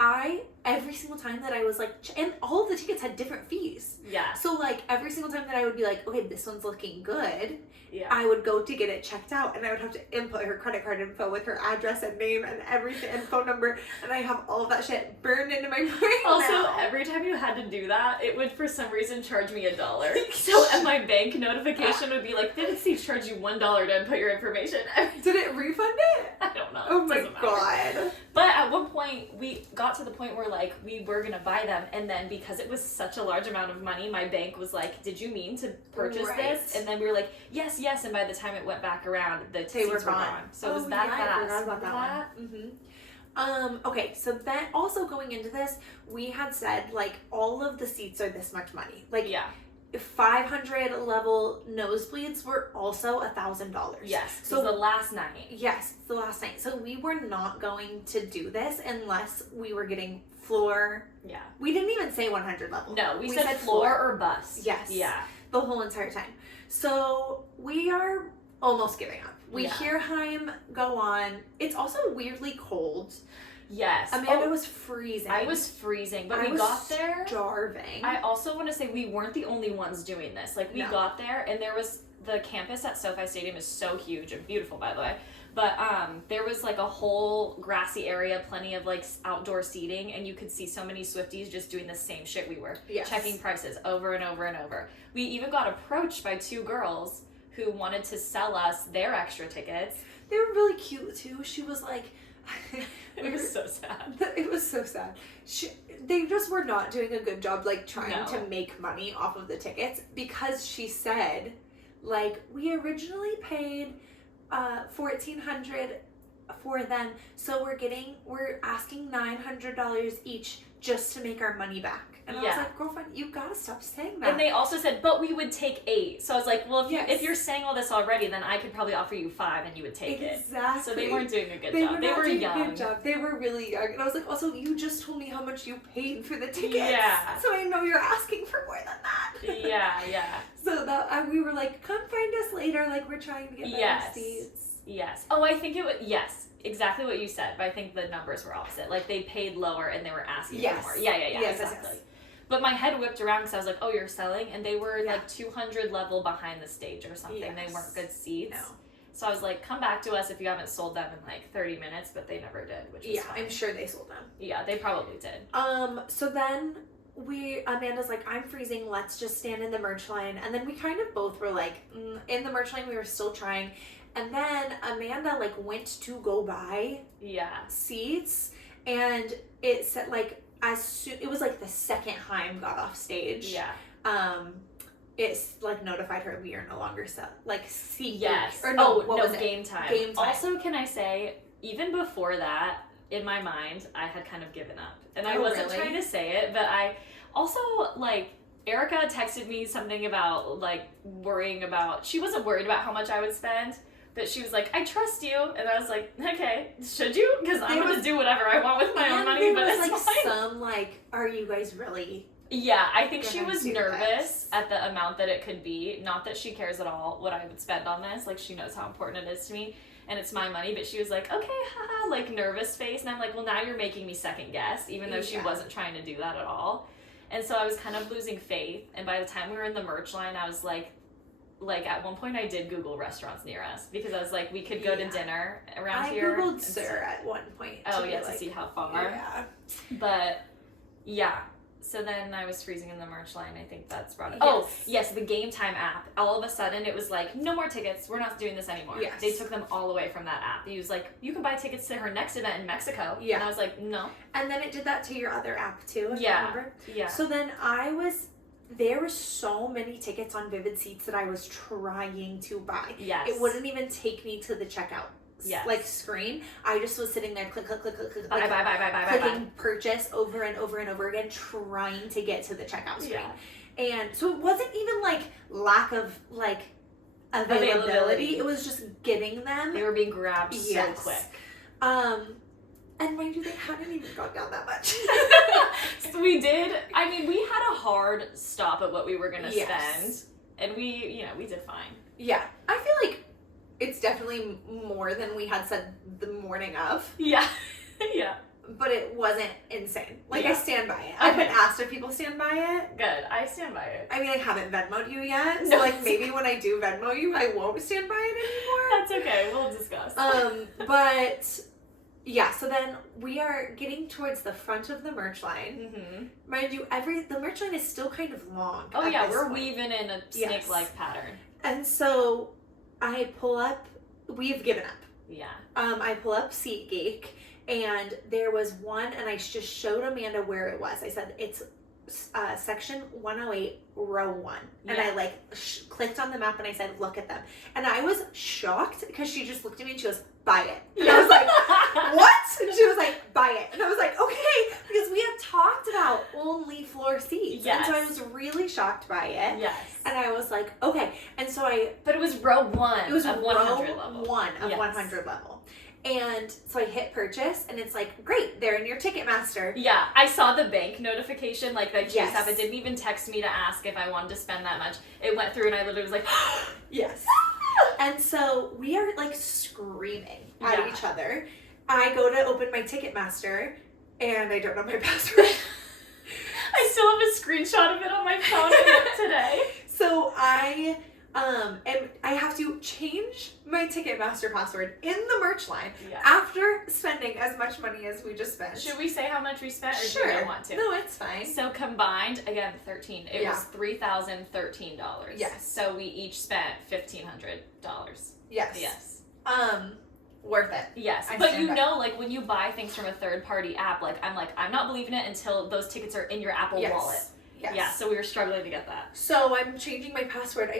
every single time that I was like, and all of the tickets had different fees. Yeah. So like every single time that I would be like, okay, this one's looking good. Yeah. I would go to get it checked out, and I would have to input her credit card info with her address and name and everything and phone number, and I have all of that shit burned into my brain. Also, every time you had to do that, it would for some reason charge me $1. So and my bank notification would be like, Vivid Seats charge you $1 to input your information. Did it refund it? I don't know. Oh my god. But at one point, we got to the point where like we were gonna buy them, and then because it was such a large amount of money, my bank was like, did you mean to purchase this? And then we were like, yes, and by the time it went back around, the seats were gone. So it was that fast. I forgot about that one. Okay, so then also going into this, we had said, like, all of the seats are this much money. Like, Yeah. 500 level nosebleeds were also $1,000. Yes. So the last night. Yes, the last night. So we were not going to do this unless we were getting floor. Yeah. We didn't even say 100 level. No, we said floor or bus. Yes. Yeah. The whole entire time. So we are almost giving up. We hear Haim go on. It's also weirdly cold. Yes. Amanda was freezing. I was freezing, but we got there. Starving. I also want to say we weren't the only ones doing this. Like, we got there, and there was the campus at SoFi Stadium is so huge and beautiful, by the way. But there was like a whole grassy area, plenty of like outdoor seating, and you could see so many Swifties just doing the same shit we were. Yes. Checking prices over and over and over. We even got approached by 2 girls who wanted to sell us their extra tickets. They were really cute too. She was like... It was so sad. It was so sad. They just were not doing a good job, like, trying to make money off of the tickets, because she said, like, we originally paid $1,400 for them, so we're asking $900 each just to make our money back. And I was like, girlfriend, you gotta stop saying that. And they also said, but we would take 8. So I was like, well, if you're saying all this already, then I could probably offer you 5 and you would take it. Exactly. So they weren't doing a good job. They were young. Good job. They were really young. And I was like, also, you just told me how much you paid for the tickets. Yeah. So I know you're asking for more than that. Yeah. So that we were like, come find us later. Like, we're trying to get better seats. Yes. Oh, I think it was, exactly what you said. But I think the numbers were opposite. Like, they paid lower and they were asking for more. Yeah, yes, exactly. Yes. But my head whipped around because I was like, oh, you're selling? And they were like 200 level behind the stage or something. Yes. They weren't good seats. No. So I was like, come back to us if you haven't sold them in like 30 minutes, but they never did, which is fine. I'm sure they sold them. Yeah, they probably did. So then Amanda's like, I'm freezing, let's just stand in the merch line. And then we kind of both were like, in the merch line, we were still trying. And then Amanda like went to go buy seats, and it said like, it was like the second Haim got off stage. Yeah. It's like notified her we are no longer seat. Yes. Or no, game time. Game time. Also, can I say, even before that, in my mind, I had kind of given up. And I wasn't trying to say it, but I also, like, Erica texted me something about, like, she wasn't worried about how much I would spend. But she was like, I trust you. And I was like, okay, should you? Because I'm going to do whatever I want with my own money. But it's fine. Some, like, are you guys really? Yeah, I think she was nervous at the amount that it could be. Not that she cares at all what I would spend on this. Like, she knows how important it is to me. And it's my money. But she was like, okay, haha, like, nervous face. And I'm like, well, now you're making me second guess. Even though she wasn't trying to do that at all. And so I was kind of losing faith. And by the time we were in the merch line, I was like, at one point I did Google restaurants near us because I was like, we could go to dinner around here. I Googled Sir at one point. Oh, yeah, to see how far. Yeah. But, yeah. So then I was freezing in the merch line. I think that's brought it. Yes. Oh, yes, the Game Time app. All of a sudden it was like, no more tickets. We're not doing this anymore. Yes. They took them all away from that app. He was like, you can buy tickets to her next event in Mexico. Yeah. And I was like, no. And then it did that to your other app too, if you remember. Yeah. So then there were so many tickets on Vivid Seats that I was trying to buy. Yes. It wouldn't even take me to the checkout screen. I just was sitting there click, buy, clicking purchase over and over and over again, trying to get to the checkout screen. Yeah. And so it wasn't even like lack of like availability. It was just getting them. They were being grabbed so quick. And mind you, they hadn't even gone down that much. So we did. I mean, we had a hard stop at what we were going to spend. And we did fine. Yeah. I feel like it's definitely more than we had said the morning of. Yeah. Yeah. But it wasn't insane. Like, I stand by it. I've been asked if people stand by it. Good. I stand by it. I mean, I haven't Venmo'd you yet. So, like, maybe when I do Venmo you, I won't stand by it anymore. That's okay. We'll discuss. But... yeah, so then we are getting towards the front of the merch line. Mm-hmm. Mind you, the merch line is still kind of long. Oh yeah, we're weaving in a snake-like pattern. And so I pull up, we've given up. Yeah. I pull up SeatGeek, and there was one, and I just showed Amanda where it was. I said, it's section 108, row 1. And Yeah. I like clicked on the map and I said, look at them. And I was shocked because she just looked at me and she goes, buy it. And I was like, what? And she was like, buy it. And I was like, okay, because we had talked about only floor seats. Yes. And so I was really shocked by it. Yes. And I was like, okay. And so But it was row 1 it was of 100 row level. 1 of Yes. 100 level. And so I hit purchase, and it's like, great, they're in your Ticketmaster. Yeah, I saw the bank notification, like that Chase Yes. app. It didn't even text me to ask if I wanted to spend that much. It went through, and I literally was like, Yes. And so we are like screaming at Yeah. each other. I go to open my Ticketmaster, and I don't know my password. I still have a screenshot of it on my phone today. So I have to change my Ticketmaster password in the merch line Yeah. after spending as much money as we just spent. Should we say how much we spent, or Sure. do you want to? No, it's fine. So combined, again, 13. It Yeah. was $3,013. Yes. So we each spent $1,500. Yes. Yes. Worth it. Yes. I But stand you by. know, like when you buy things from a third-party app, I'm not believing it until those tickets are in your Apple Yes. Wallet. Yes. Yeah. So we were struggling to get that. So I'm changing my password.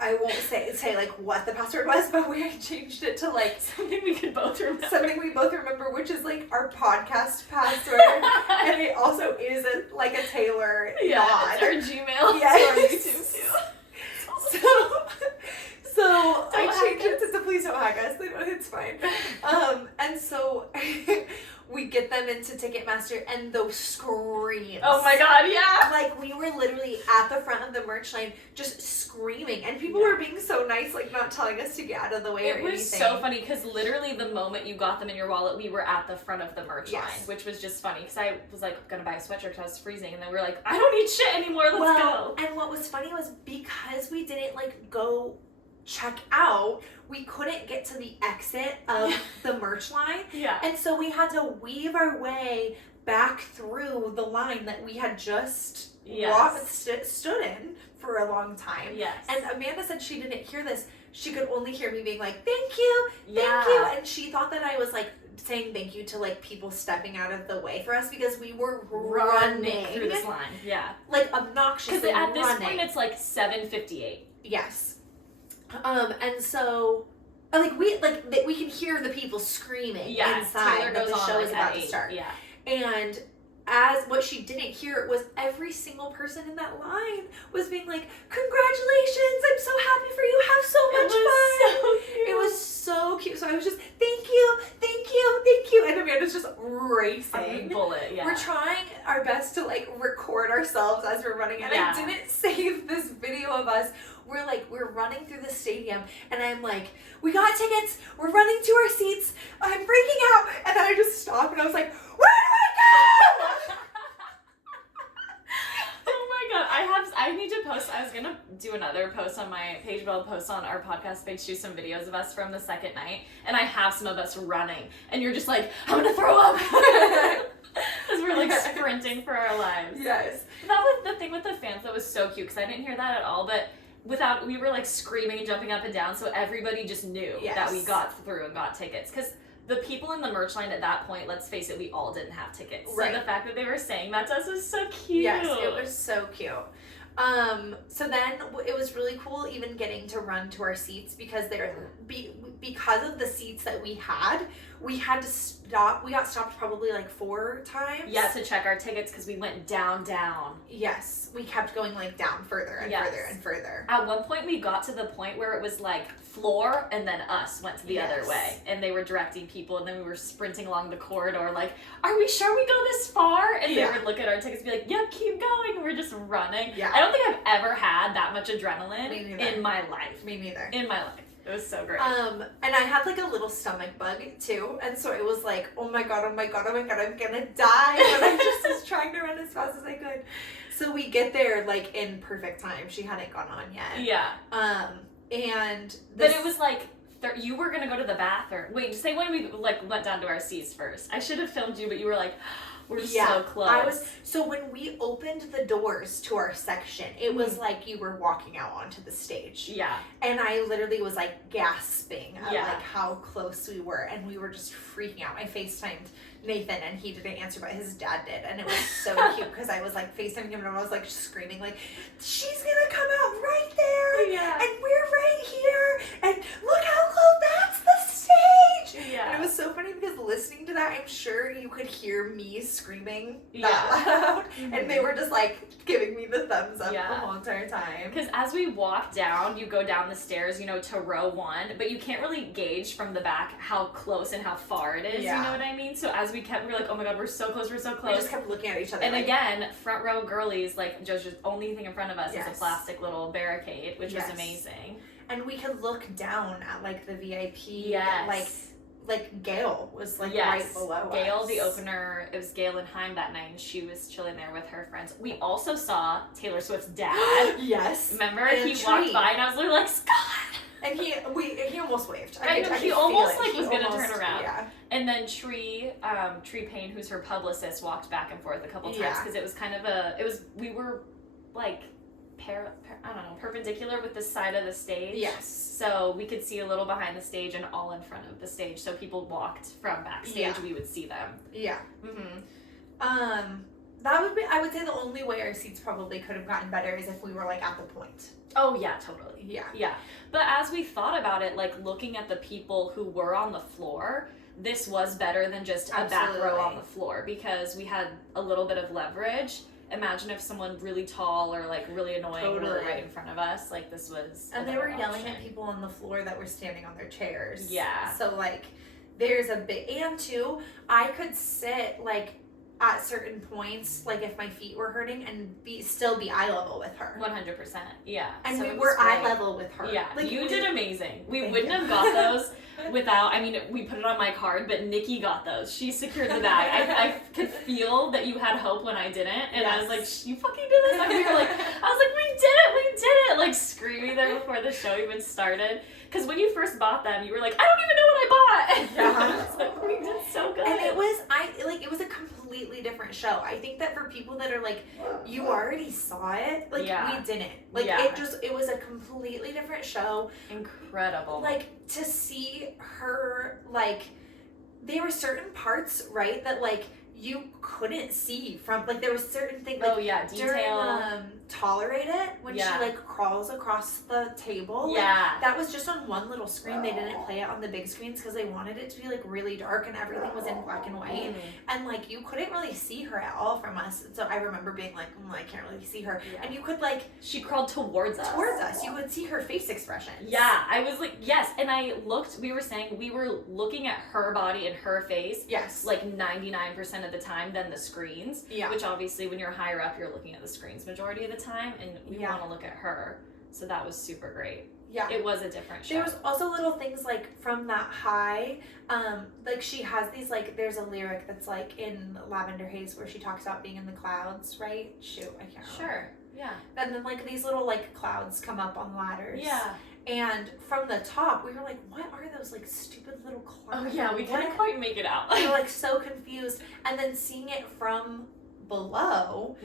I won't say like what the password was, but I changed it to like Something we could both remember. something we both remember, which is like our podcast password, and it also is a Taylor Yeah, nod. it's our Gmail. Yes. It's our YouTube too. So I Don't changed hack it to please don't hack us. It's fine. And so we get them into Ticketmaster, and those screams. Oh my god, yeah. Like, we were literally at the front of the merch line just screaming, and people Yeah. were being so nice, like not telling us to get out of the way or It was anything. so funny because literally the moment you got them in your wallet, we were at the front of the merch Yes. line, which was just funny because I was like gonna buy a sweatshirt because I was freezing, and then we were like, I don't need shit anymore. Let's Well, go. and what was funny was because we didn't like go check out, we couldn't get to the exit of the merch line. Yeah. And so we had to weave our way back through the line that we had just stood in for a long time. Yes. And Amanda said she didn't hear this. She could only hear me being like, thank you, thank Yeah. you. And she thought that I was like saying thank you to like people stepping out of the way for us because we were running through this line. Yeah. like obnoxiously Because at this running. point it's like 7:58. Yes. And so we can hear the people screaming Yeah. inside Taylor that goes the on show like is at about 8. to start. Yeah. And as what she didn't hear was every single person in that line was being like, congratulations, I'm so happy for you, have so much fun. So cute. It was so cute. So I was just, thank you, thank you, thank you. And Amanda's just racing. bullet. Yeah. We're trying our best to like record ourselves as we're running. And Yeah. I didn't save this video of us. We're running through the stadium, and I'm like, we got tickets, we're running to our seats, I'm freaking out, and then I just stopped, and I was like, where do I go? Oh my god, I need to post. I was gonna do another post on my page, but I'll post on our podcast page too some videos of us from the second night, and I have some of us running, and you're just like, I'm gonna throw up. Because we're like sprinting for our lives. Yes. That was the thing with the fans that was so cute, because I didn't hear that at all, but we were like screaming and jumping up and down, so everybody just knew that we got through and got tickets. Because the people in the merch line at that point, let's face it, we all didn't have tickets. Right. So the fact that they were saying that to us was so cute. Yes, it was so cute. So then it was really cool even getting to run to our seats because because of the seats that we had to stop. We got stopped probably like 4 times. Yeah, to check our tickets because we went down. Yes, we kept going like down further and further and further. At one point we got to the point where it was like floor and then us went to the other way, and they were directing people, and then we were sprinting along the corridor like, are we sure we go this far? And they would look at our tickets and be like, yep, keep going. We're just running. Yeah. I don't think I've ever had that much adrenaline in my life. Me neither. In my life. It was so great. And I had like a little stomach bug too, and so it was like, oh my god, I'm gonna die, but I just was trying to run as fast as I could. So we get there like in perfect time. She hadn't gone on yet. Yeah. And But it was like you were gonna go to the bathroom. Wait, say when we like went down to our seats first. I should have filmed you, but you were like, we're so close. So when we opened the doors to our section, it was like you were walking out onto the stage. Yeah. And I literally was like gasping at Yeah. like how close we were, and we were just freaking out. I FaceTimed Nathan, and he didn't answer, but his dad did, and it was so cute because I was like FaceTiming him and I was like screaming like, she's gonna come out right there, and we're right here, and look how close, that's the stage. And it was so funny because listening to that, I'm sure you could hear me screaming that loud, and they were just like giving me the thumbs up the whole entire time. Because as we walk down, you go down the stairs, you know, to row 1, but you can't really gauge from the back how close and how far it is, you know what I mean? So as we were like, oh my god, we're so close. We just kept looking at each other. And like, again, front row girlies, like, just the only thing in front of us is a plastic little barricade, which was amazing. And we could look down at, like, the VIP, like Gail was, like, right below Gail, us. the opener, it was Gail and Heim that night, and she was chilling there with her friends. We also saw Taylor Swift's dad. Remember? He walked by, and I was like, Scott! And he almost waved. I know, he almost was gonna turn around. Yeah. And then Tree Payne, who's her publicist, walked back and forth a couple times because it was kind of we were like perpendicular with the side of the stage. Yes. So we could see a little behind the stage and all in front of the stage. So people walked from backstage, we would see them. Yeah. That would be, I would say the only way our seats probably could have gotten better is if we were like at the point. Oh yeah, totally. Yeah. But as we thought about it, like looking at the people who were on the floor, this was better than just a back row on the floor because we had a little bit of leverage. Imagine if someone really tall or like really annoying were right in front of us. Like this was and they were yelling at people on the floor that were standing on their chairs. Yeah. So like there's a bit, and too, I could sit like at certain points, like if my feet were hurting, and still be eye level with her. 100%. Yeah. And so we were eye level with her. Yeah. Like, you did amazing. We wouldn't have got those without, I mean, we put it on my card, but Nikki got those. She secured the bag. I could feel that you had hope when I didn't. And I was like, you fucking did this. And we were like, I was like, we did it. Like screaming there before the show even started. Because when you first bought them, you were like, I don't even know what I bought. Yeah. I was like, we did so good. And it was a completely different show. I think that for people that are like, you already saw it, like we didn't. Like it was a completely different show. Incredible. Like to see her, like there were certain parts, right, that like you couldn't see from, like there was certain things like detail. During Tolerate It, when she like crawls across the table, like, that was just on one little screen. They didn't play it on the big screens because they wanted it to be like really dark and everything was in black and white, and like you couldn't really see her at all from us. So I remember being like, I can't really see her, and you could like, she crawled towards us, you would see her face expressions. I was like, yes. And I looked, we were looking at her body and her face, like 99% of the time than the screens, which obviously when you're higher up you're looking at the screens majority of the time, and we want to look at her, so that was super great. It was a different show. There was also little things like from that high, like she has these like, there's a lyric that's like in Lavender Haze where she talks about being in the clouds, right? Shoot, I can't remember. And then like these little like clouds come up on ladders. And from the top, we were like, what are those like stupid little clouds? Oh yeah, we couldn't quite make it out. We were like so confused. And then seeing it from below,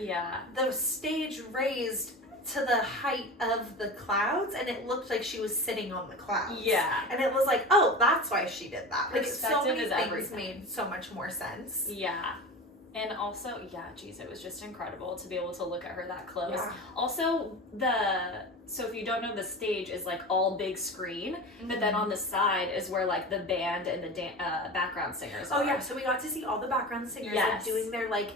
the stage raised to the height of the clouds, and it looked like she was sitting on the clouds. And it was like, oh, that's why she did that. Like so many things made so much more sense. And also, geez, it was just incredible to be able to look at her that close. Also, so if you don't know, the stage is like all big screen, but then on the side is where like the band and the background singers are. Oh yeah, so we got to see all the background singers like doing their like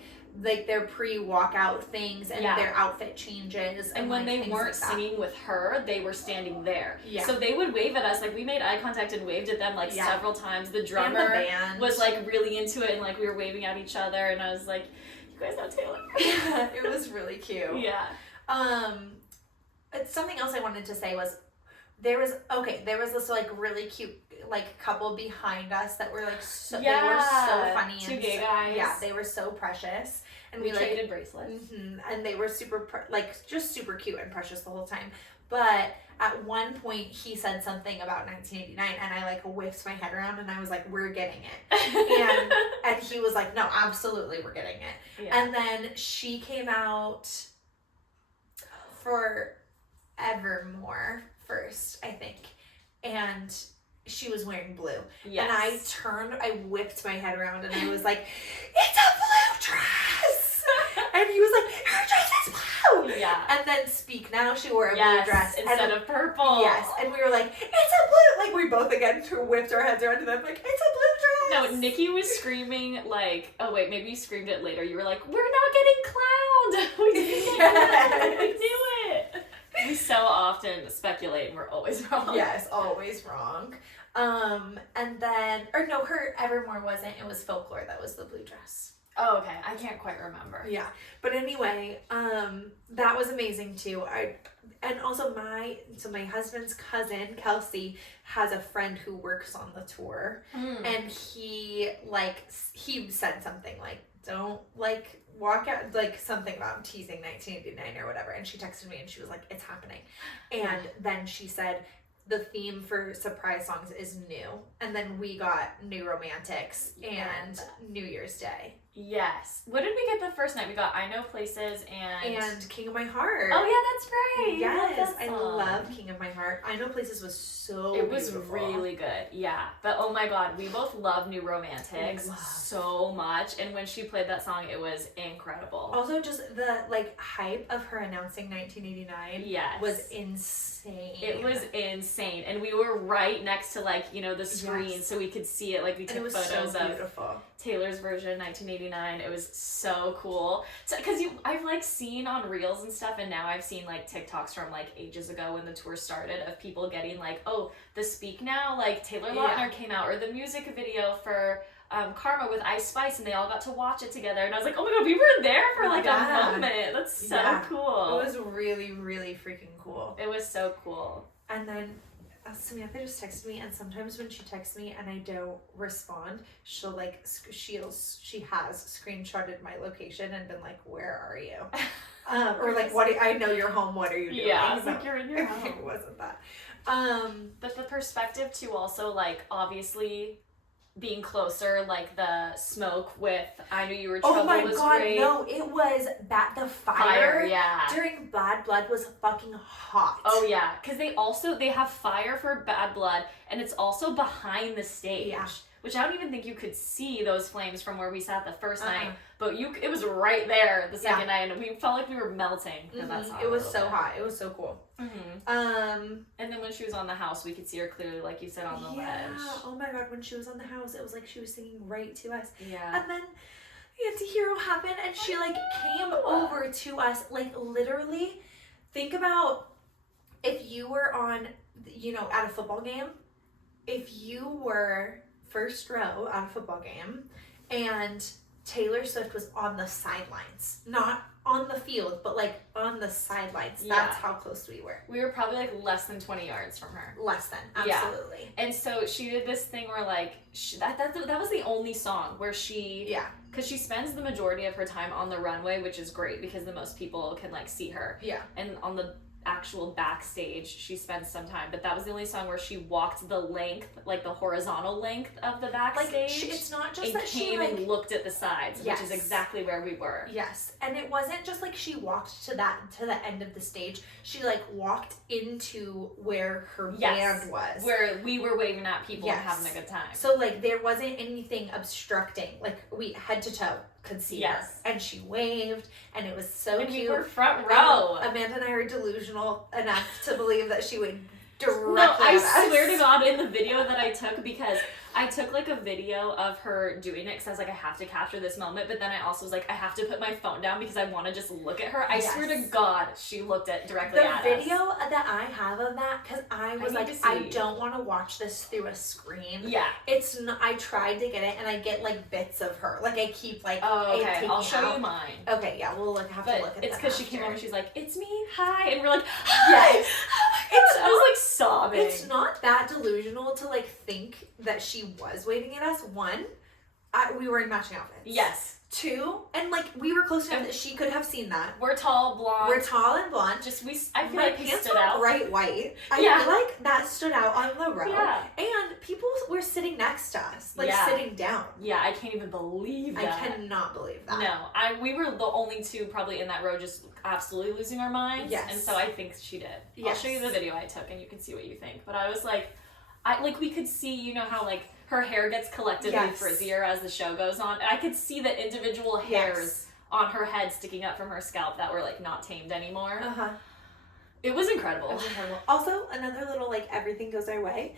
their pre-walkout things and their outfit changes. And when they weren't singing with her, they were standing there. So they would wave at us. Like we made eye contact and waved at them like several times. The drummer was like really into it, and like we were waving at each other, and I was like, you guys know Taylor. It was really cute. Something else I wanted to say was there was this like really cute like couple behind us that were like so they were so funny. Two gay guys. Yeah, they were so precious, and we traded bracelets. And they were super just super cute and precious the whole time. But at one point he said something about 1989, and I like whisked my head around, and I was like, we're getting it. and he was like, no, absolutely, we're getting it. And then she came out for Evermore first, I think, and she was wearing blue. Yes. And I whipped my head around and I was like, it's a blue dress! And he was like, her dress is blue! Yeah. And then Speak Now, she wore a blue dress. Instead of purple. Yes. And we were like, it's a blue! Like, we both again whipped our heads around to them, like, it's a blue dress! No, Nikki was screaming, like, oh wait, maybe you screamed it later. You were like, we're not getting clowned! We didn't get clowned! We knew it! We so often speculate and we're always wrong. Yes, always wrong. And then, or no, her Evermore wasn't. It was Folklore that was the blue dress. Oh, okay. I can't quite remember. Yeah. But anyway, that was amazing too. And also my husband's cousin, Kelsey, has a friend who works on the tour. And he said something like, don't like walk out, like something about teasing 1989 or whatever. And she texted me and she was like, it's happening. And then she said, the theme for surprise songs is new. And then we got New Romantics and New Year's Day. Yes. What did we get the first night? We got I Know Places and King of My Heart. Oh yeah, that's right. Yes, I love King of My Heart. I Know Places was so It was beautiful. really good. Yeah. But oh my god, we both love New Romantics so much. And when she played that song, it was incredible. Also just the like hype of her announcing 1989 was insane. It was insane. And we were right next to like, you know, the screen so we could see it. Like we took photos of Taylor's version 1989. It was so cool. So, because I've like seen on Reels and stuff, and now I've seen like TikToks from like ages ago when the tour started of people getting like, oh, the Speak Now, like Taylor Lautner came out, or the music video for Karma with Ice Spice, and they all got to watch it together. And I was like, oh my god, we were there for like a moment. That's so cool. It was really, really freaking cool. It was so cool. And then Samantha just texted me, and sometimes when she texts me and I don't respond, she'll like she has screenshotted my location and been like, "Where are you?" Or like, "What? I know you're home. What are you doing?" Yeah, it's like you're in your home. It wasn't that. But the perspective too, also like obviously being closer, like the smoke with I Knew You Were Trouble was great. No, it was that the fire yeah. during Bad Blood was fucking hot. Oh yeah, because they have fire for Bad Blood, and it's also behind the stage, which I don't even think you could see those flames from where we sat the first night, but it was right there the second night, and we felt like we were melting in that song. It was so hot. It was so cool. And then when she was on the house, we could see her clearly, like you said, on the ledge. Oh my god, when she was on the house, it was like she was singing right to us. Yeah. And then Anti-Hero happened, and she like came over to us, like literally. Think about if you were on, at a football game, if you were first row at a football game, and Taylor Swift was on the sidelines, not on the field, but like on the sidelines. That's how close we were. We were probably like less than 20 yards from her. Less than, absolutely. Yeah. And so she did this thing where like that was the only song where she because she spends the majority of her time on the runway, which is great because the most people can like see her. Yeah. And on the actual backstage she spends some time, but that was the only song where she walked the length, like the horizontal length of the backstage. Like it's not just and that came she like, and looked at the sides, which is exactly where we were. Yes, and it wasn't just like she walked to the end of the stage. She like walked into where her band was, where we were waving at people and having a good time. So like there wasn't anything obstructing. Like we head to toe could see her, and she waved, and it was so cute. We were front row. Amanda and I are delusional enough to believe that she would directly. No, I swear to God, in the video that I took, because I took like a video of her doing it because I was like, I have to capture this moment, but then I also was like, I have to put my phone down because I want to just look at her. I swear to God, she looked directly at us. The video that I have of that, because I was like, I don't want to watch this through a screen. Yeah. It's not, I tried to get it, and I get like bits of her. Like I keep like, I'll show you mine. Okay, yeah, we'll have to look at that. It's because she came over and she's like, it's me, hi, and we're like, hi. Yes. Oh my God. I was like sobbing. It's not that delusional to like think that she was waving at us. One, we were in matching outfits. Yes. Two, and like we were close enough that she could have seen that. We're tall, blonde. We're tall and blonde. I feel like we stood out. Bright white. I feel like that stood out on the row. Yeah. And people were sitting next to us, like sitting down. Yeah, I can't even believe that. I cannot believe that. No, we were the only two probably in that row just absolutely losing our minds. Yes. And so I think she did. Yes. I'll show you the video I took and you can see what you think. But I was like, we could see, you know how, like, her hair gets collectively frizzier as the show goes on. I could see the individual hairs on her head sticking up from her scalp that were, like, not tamed anymore. It was incredible. Also, another little, like, everything goes our way.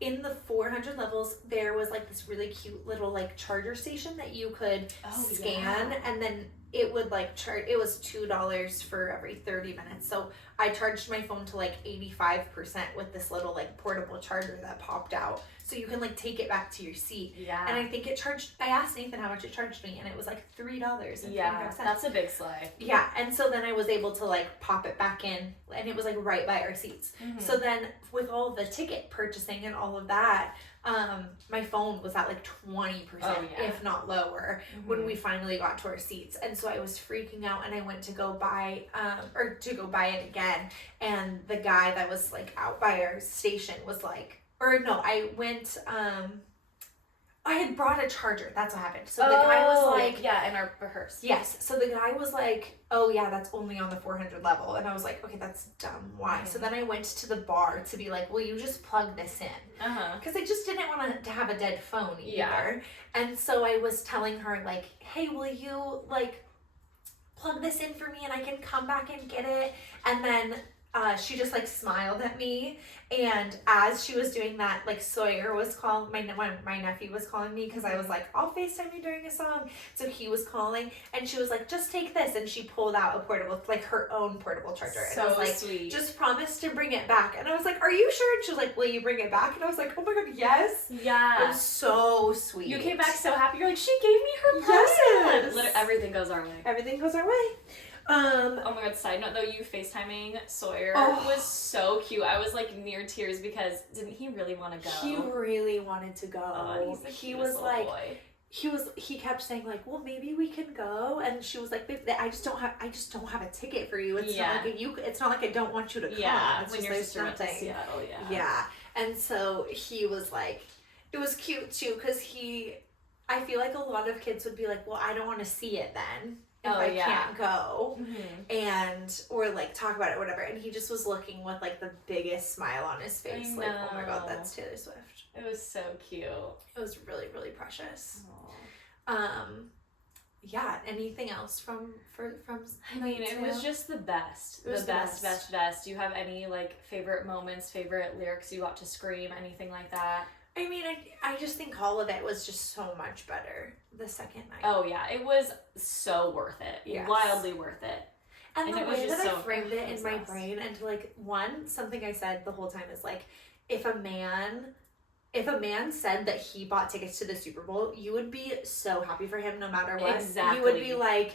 In the 400 levels, there was, like, this really cute little, like, charger station that you could scan, and then it would, like, charge. It was $2 for every 30 minutes. So I charged my phone to, like, 85% with this little, like, portable charger that popped out. So you can, like, take it back to your seat. Yeah. And I think it charged, I asked Nathan how much it charged me, and it was, like, $3. Yeah, that's a big slide. Yeah, and so then I was able to, like, pop it back in, and it was, like, right by our seats. So then with all the ticket purchasing and all of that, my phone was at, like, 20%, if not lower, when we finally got to our seats. And so I was freaking out, and I went to go buy, it again, and the guy that was, like, out by our station was like, I went, I had brought a charger. That's what happened. So the guy was like... Yeah, in our rehearse. Yes. So the guy was like, oh yeah, that's only on the 400 level. And I was like, okay, that's dumb. Why? So then I went to the bar to be like, will you just plug this in? Because I just didn't want to have a dead phone either. Yeah. And so I was telling her, like, hey, will you, like, plug this in for me and I can come back and get it? And then... she just, like, smiled at me, and as she was doing that, like, Sawyer was calling, my nephew was calling me, because I was like, I'll FaceTime you during a song, so he was calling, and she was like, just take this, and she pulled out a portable, like, her own portable charger, and I was like, sweet. Just promise to bring it back, and I was like, are you sure? And she was like, will you bring it back? And I was like, oh my god, yes. Yeah. It was so sweet. You came back so happy, you're like, she gave me her present. Yes. Everything goes our way. Everything goes our way. Oh my god, side note though, you FaceTiming Sawyer was so cute. I was like near tears because didn't he really want to go? He really wanted to go. Oh, he was like boy. He kept saying like, well, maybe we can go, and she was like, I just don't have a ticket for you. It's not like it's not like I don't want you to come. Yeah, it's when just your sister went to Seattle, yeah. And so he was like, it was cute too, because I feel like a lot of kids would be like, well, I don't want to see it then. If I can't go, and or like talk about it or whatever, and he just was looking with like the biggest smile on his face, like, oh my god, that's Taylor Swift. It was so cute. It was really, really precious. Yeah. Anything else from? I mean, it was just the best. The best. Do you have any like favorite moments, favorite lyrics you got to scream, anything like that? I mean, I just think all of it was just so much better the second night. Oh, yeah. It was so worth it. Yes. Wildly worth it. And the way that I framed it in my brain, and like, something I said the whole time is like, if a man said that he bought tickets to the Super Bowl, you would be so happy for him no matter what. Exactly. You would be like,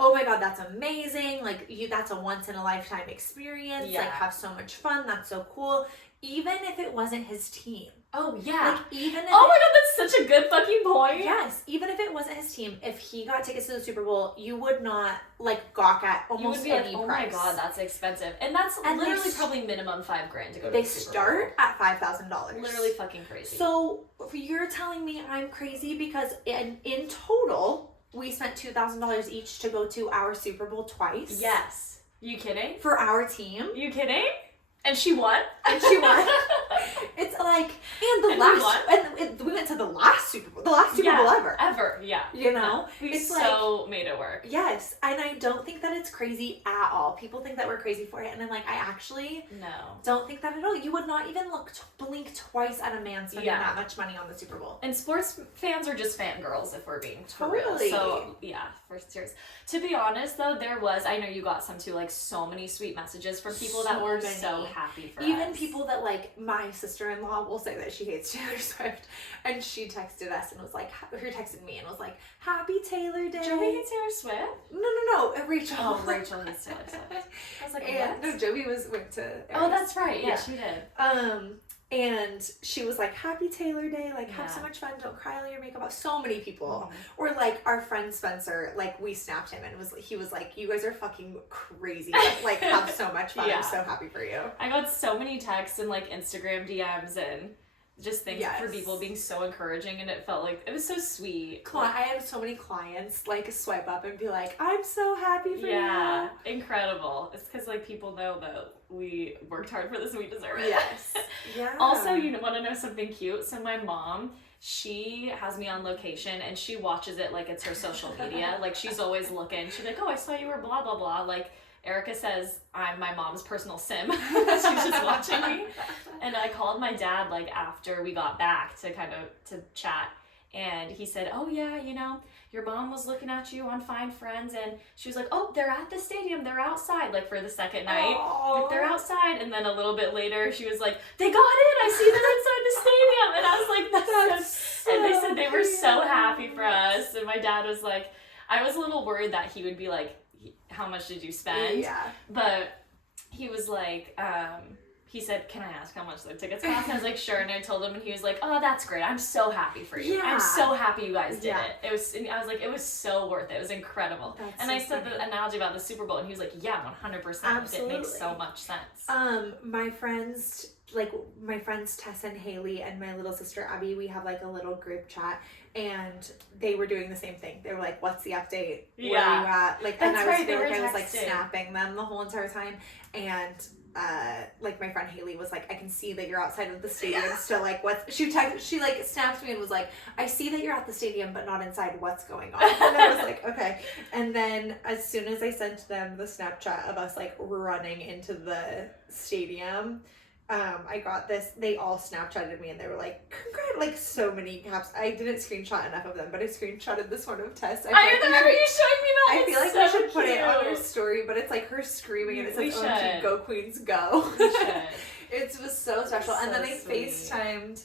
oh my god, that's amazing. Like, that's a once in a lifetime experience. Yeah. Like, have so much fun. That's so cool. Even if it wasn't his team. Oh, yeah. Like, even if oh my god, that's such a good fucking point. Yes. Even if it wasn't his team, if he got tickets to the Super Bowl, you would not, like, gawk at almost any price. Oh my god, that's expensive. And that's literally probably minimum $5,000 to go to the Super Bowl. They start at $5,000. Literally fucking crazy. So, you're telling me I'm crazy because in total, we spent $2,000 each to go to our Super Bowl twice? Yes. You kidding? For our team? You kidding? And she won. It's like, and we went to the last Super Bowl, ever. Yeah. You know, we so made it work. Yes, and I don't think that it's crazy at all. People think that we're crazy for it, and I'm like, I actually don't think that at all. You would not even blink twice at a man spending that much money on the Super Bowl. And sports fans are just fangirls, if we're being for real. So for serious. To be honest, though, I know you got some too, like so many sweet messages from people that were so happy for us. Even people that, like, my sister-in-law will say that she hates Taylor Swift, and she texted us and was like, texted me and was like, happy Taylor Day. Joey hates Taylor Swift? No, Rachel. Oh, Rachel hates Taylor Swift. I was like, what? No, Joey went to Eris. Oh, that's right. Yeah, she did. And she was like, happy Taylor Day, like, have so much fun, don't cry all your makeup off. So many people. Or, like, our friend Spencer, like, we snapped him, and he was like, you guys are fucking crazy, but, like, have so much fun. I'm so happy for you. I got so many texts and, like, Instagram DMs, and just thanks for people being so encouraging, and it felt like it was so sweet. I had so many clients like swipe up and be like, I'm so happy for you. Yeah, incredible. It's because like people know that we worked hard for this and we deserve it. Yes. Yeah. Also, you want to know something cute? So my mom, she has me on location and she watches it like it's her social media. Like she's always looking. She's like, oh, I saw you were blah, blah, blah. Like Erica says I'm my mom's personal sim. She's just watching me. And I called my dad like after we got back to chat. And he said, oh yeah, you know, your mom was looking at you on Find Friends and she was like, oh, they're at the stadium. They're outside, like for the second night. Like, they're outside. And then a little bit later, she was like, they got in. I see them inside the stadium. And I was like, that's so and they said they were so happy for us. And my dad was like, I was a little worried that he would be like, how much did you spend? Yeah. But he was like, he said, can I ask how much the tickets cost? And I was like, sure. And I told him and he was like, oh, that's great. I'm so happy for you. Yeah. I'm so happy you guys did it. I was like, it was so worth it. It was incredible. That's and so I said funny. The analogy about the Super Bowl and he was like, yeah, 100%. Absolutely. It makes so much sense. My friends Tessa and Haley and my little sister Abby, we have like a little group chat and they were doing the same thing. They were like, what's the update? Yeah. Where are you at? Like, that's and I was, right, I was like snapping them the whole entire time. And like my friend Haley was like, I can see that you're outside of the stadium still, like what she like snapped me and was like, I see that you're at the stadium but not inside, what's going on? And I was like, okay. And then as soon as I sent them the Snapchat of us like running into the stadium, I got this, they all Snapchatted me and they were like, congrats, like so many caps. I didn't screenshot enough of them, but I screenshotted this one of Tess. I remember you showing me that. I feel like we should put it on our story, but it's like her screaming and it says, OMG, go Queens, go. We should. It was so special. And then I FaceTimed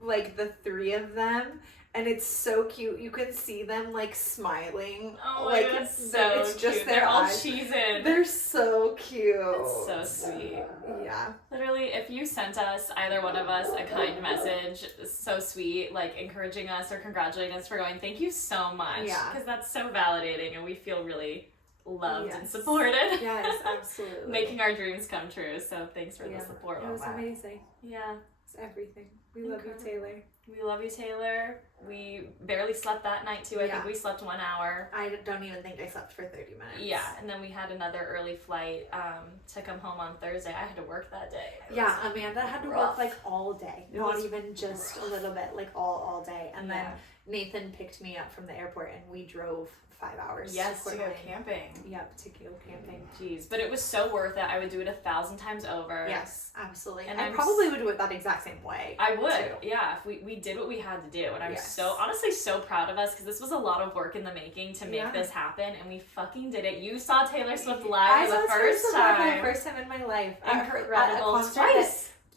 like the three of them. And it's so cute. You can see them like smiling. Oh, like it's so it's just cute. their They're all eyes. cheesing. They're so cute. It's so sweet. Yeah. Literally, if you sent us, either one of us, a kind message, so sweet, like encouraging us or congratulating us for going, thank you so much. Yeah. Because that's so validating and we feel really loved and Yes. supported. Yes, absolutely. Making our dreams come true. So thanks for the support. It was amazing. Yeah. It's everything. We love you, Taylor. We love you, Taylor. We barely slept that night, too. I think we slept 1 hour. I don't even think I slept for 30 minutes. Yeah, and then we had another early flight to come home on Thursday. I had to work that day. Yeah, Amanda had to work like all day. Not even just a little bit, like all day. And then Nathan picked me up from the airport and we drove 5 hours. Yes, to go camping. Yep, to go camping. Jeez, but it was so worth it. I would do it 1,000 times over. Yes, absolutely. And I probably would do it that exact same way. I would, yeah. If we did what we had to do, and I'm honestly so proud of us because this was a lot of work in the making to make this happen, and we fucking did it. You saw Taylor Swift live for the first time. For the first time in my life. Incredible.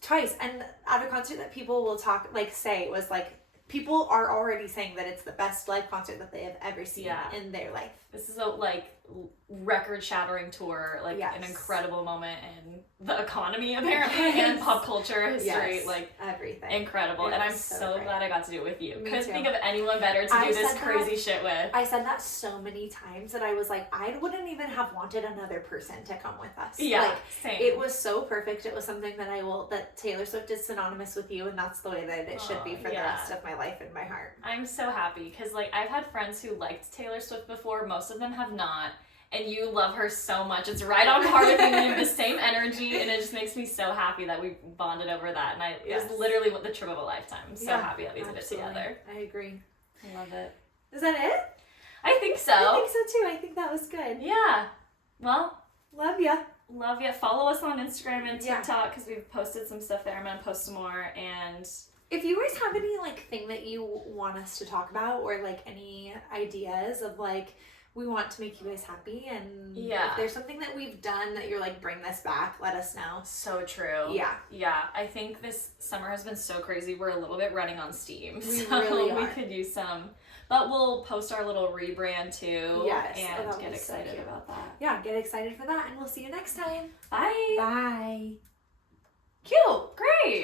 Twice, and at a concert that people will say was like, people are already saying that it's the best live concert that they have ever seen in their life. This is a record-shattering tour, an incredible moment in the economy apparently and in pop culture history, everything. Incredible. And I'm so glad I got to do it with you. Couldn't think of anyone better to do this crazy shit with. I said that so many times that I was like, I wouldn't even have wanted another person to come with us. Yeah, same. It was so perfect. It was something that Taylor Swift is synonymous with you, and that's the way that it should be for the rest of my life in my heart. I'm so happy because I've had friends who liked Taylor Swift before. Most of them have not. And you love her so much. It's right on par with you. You have the same energy, and it just makes me so happy that we bonded over that. And it was literally the trip of a lifetime. I'm so happy that we did it together. I agree. I love it. Is that it? I think so. I think so too. I think that was good. Yeah. Well, love ya. Love ya. Follow us on Instagram and TikTok because we've posted some stuff there. I'm gonna post some more. And if you guys have any thing that you want us to talk about or any ideas of we want to make you guys happy, and if there's something that we've done that you're bring this back, let us know. So true. Yeah, I think this summer has been so crazy. We're a little bit running on steam. We really are. We could use some, but we'll post our little rebrand too. Yes, and get excited about that. Yeah, get excited for that, and we'll see you next time. Bye. Bye.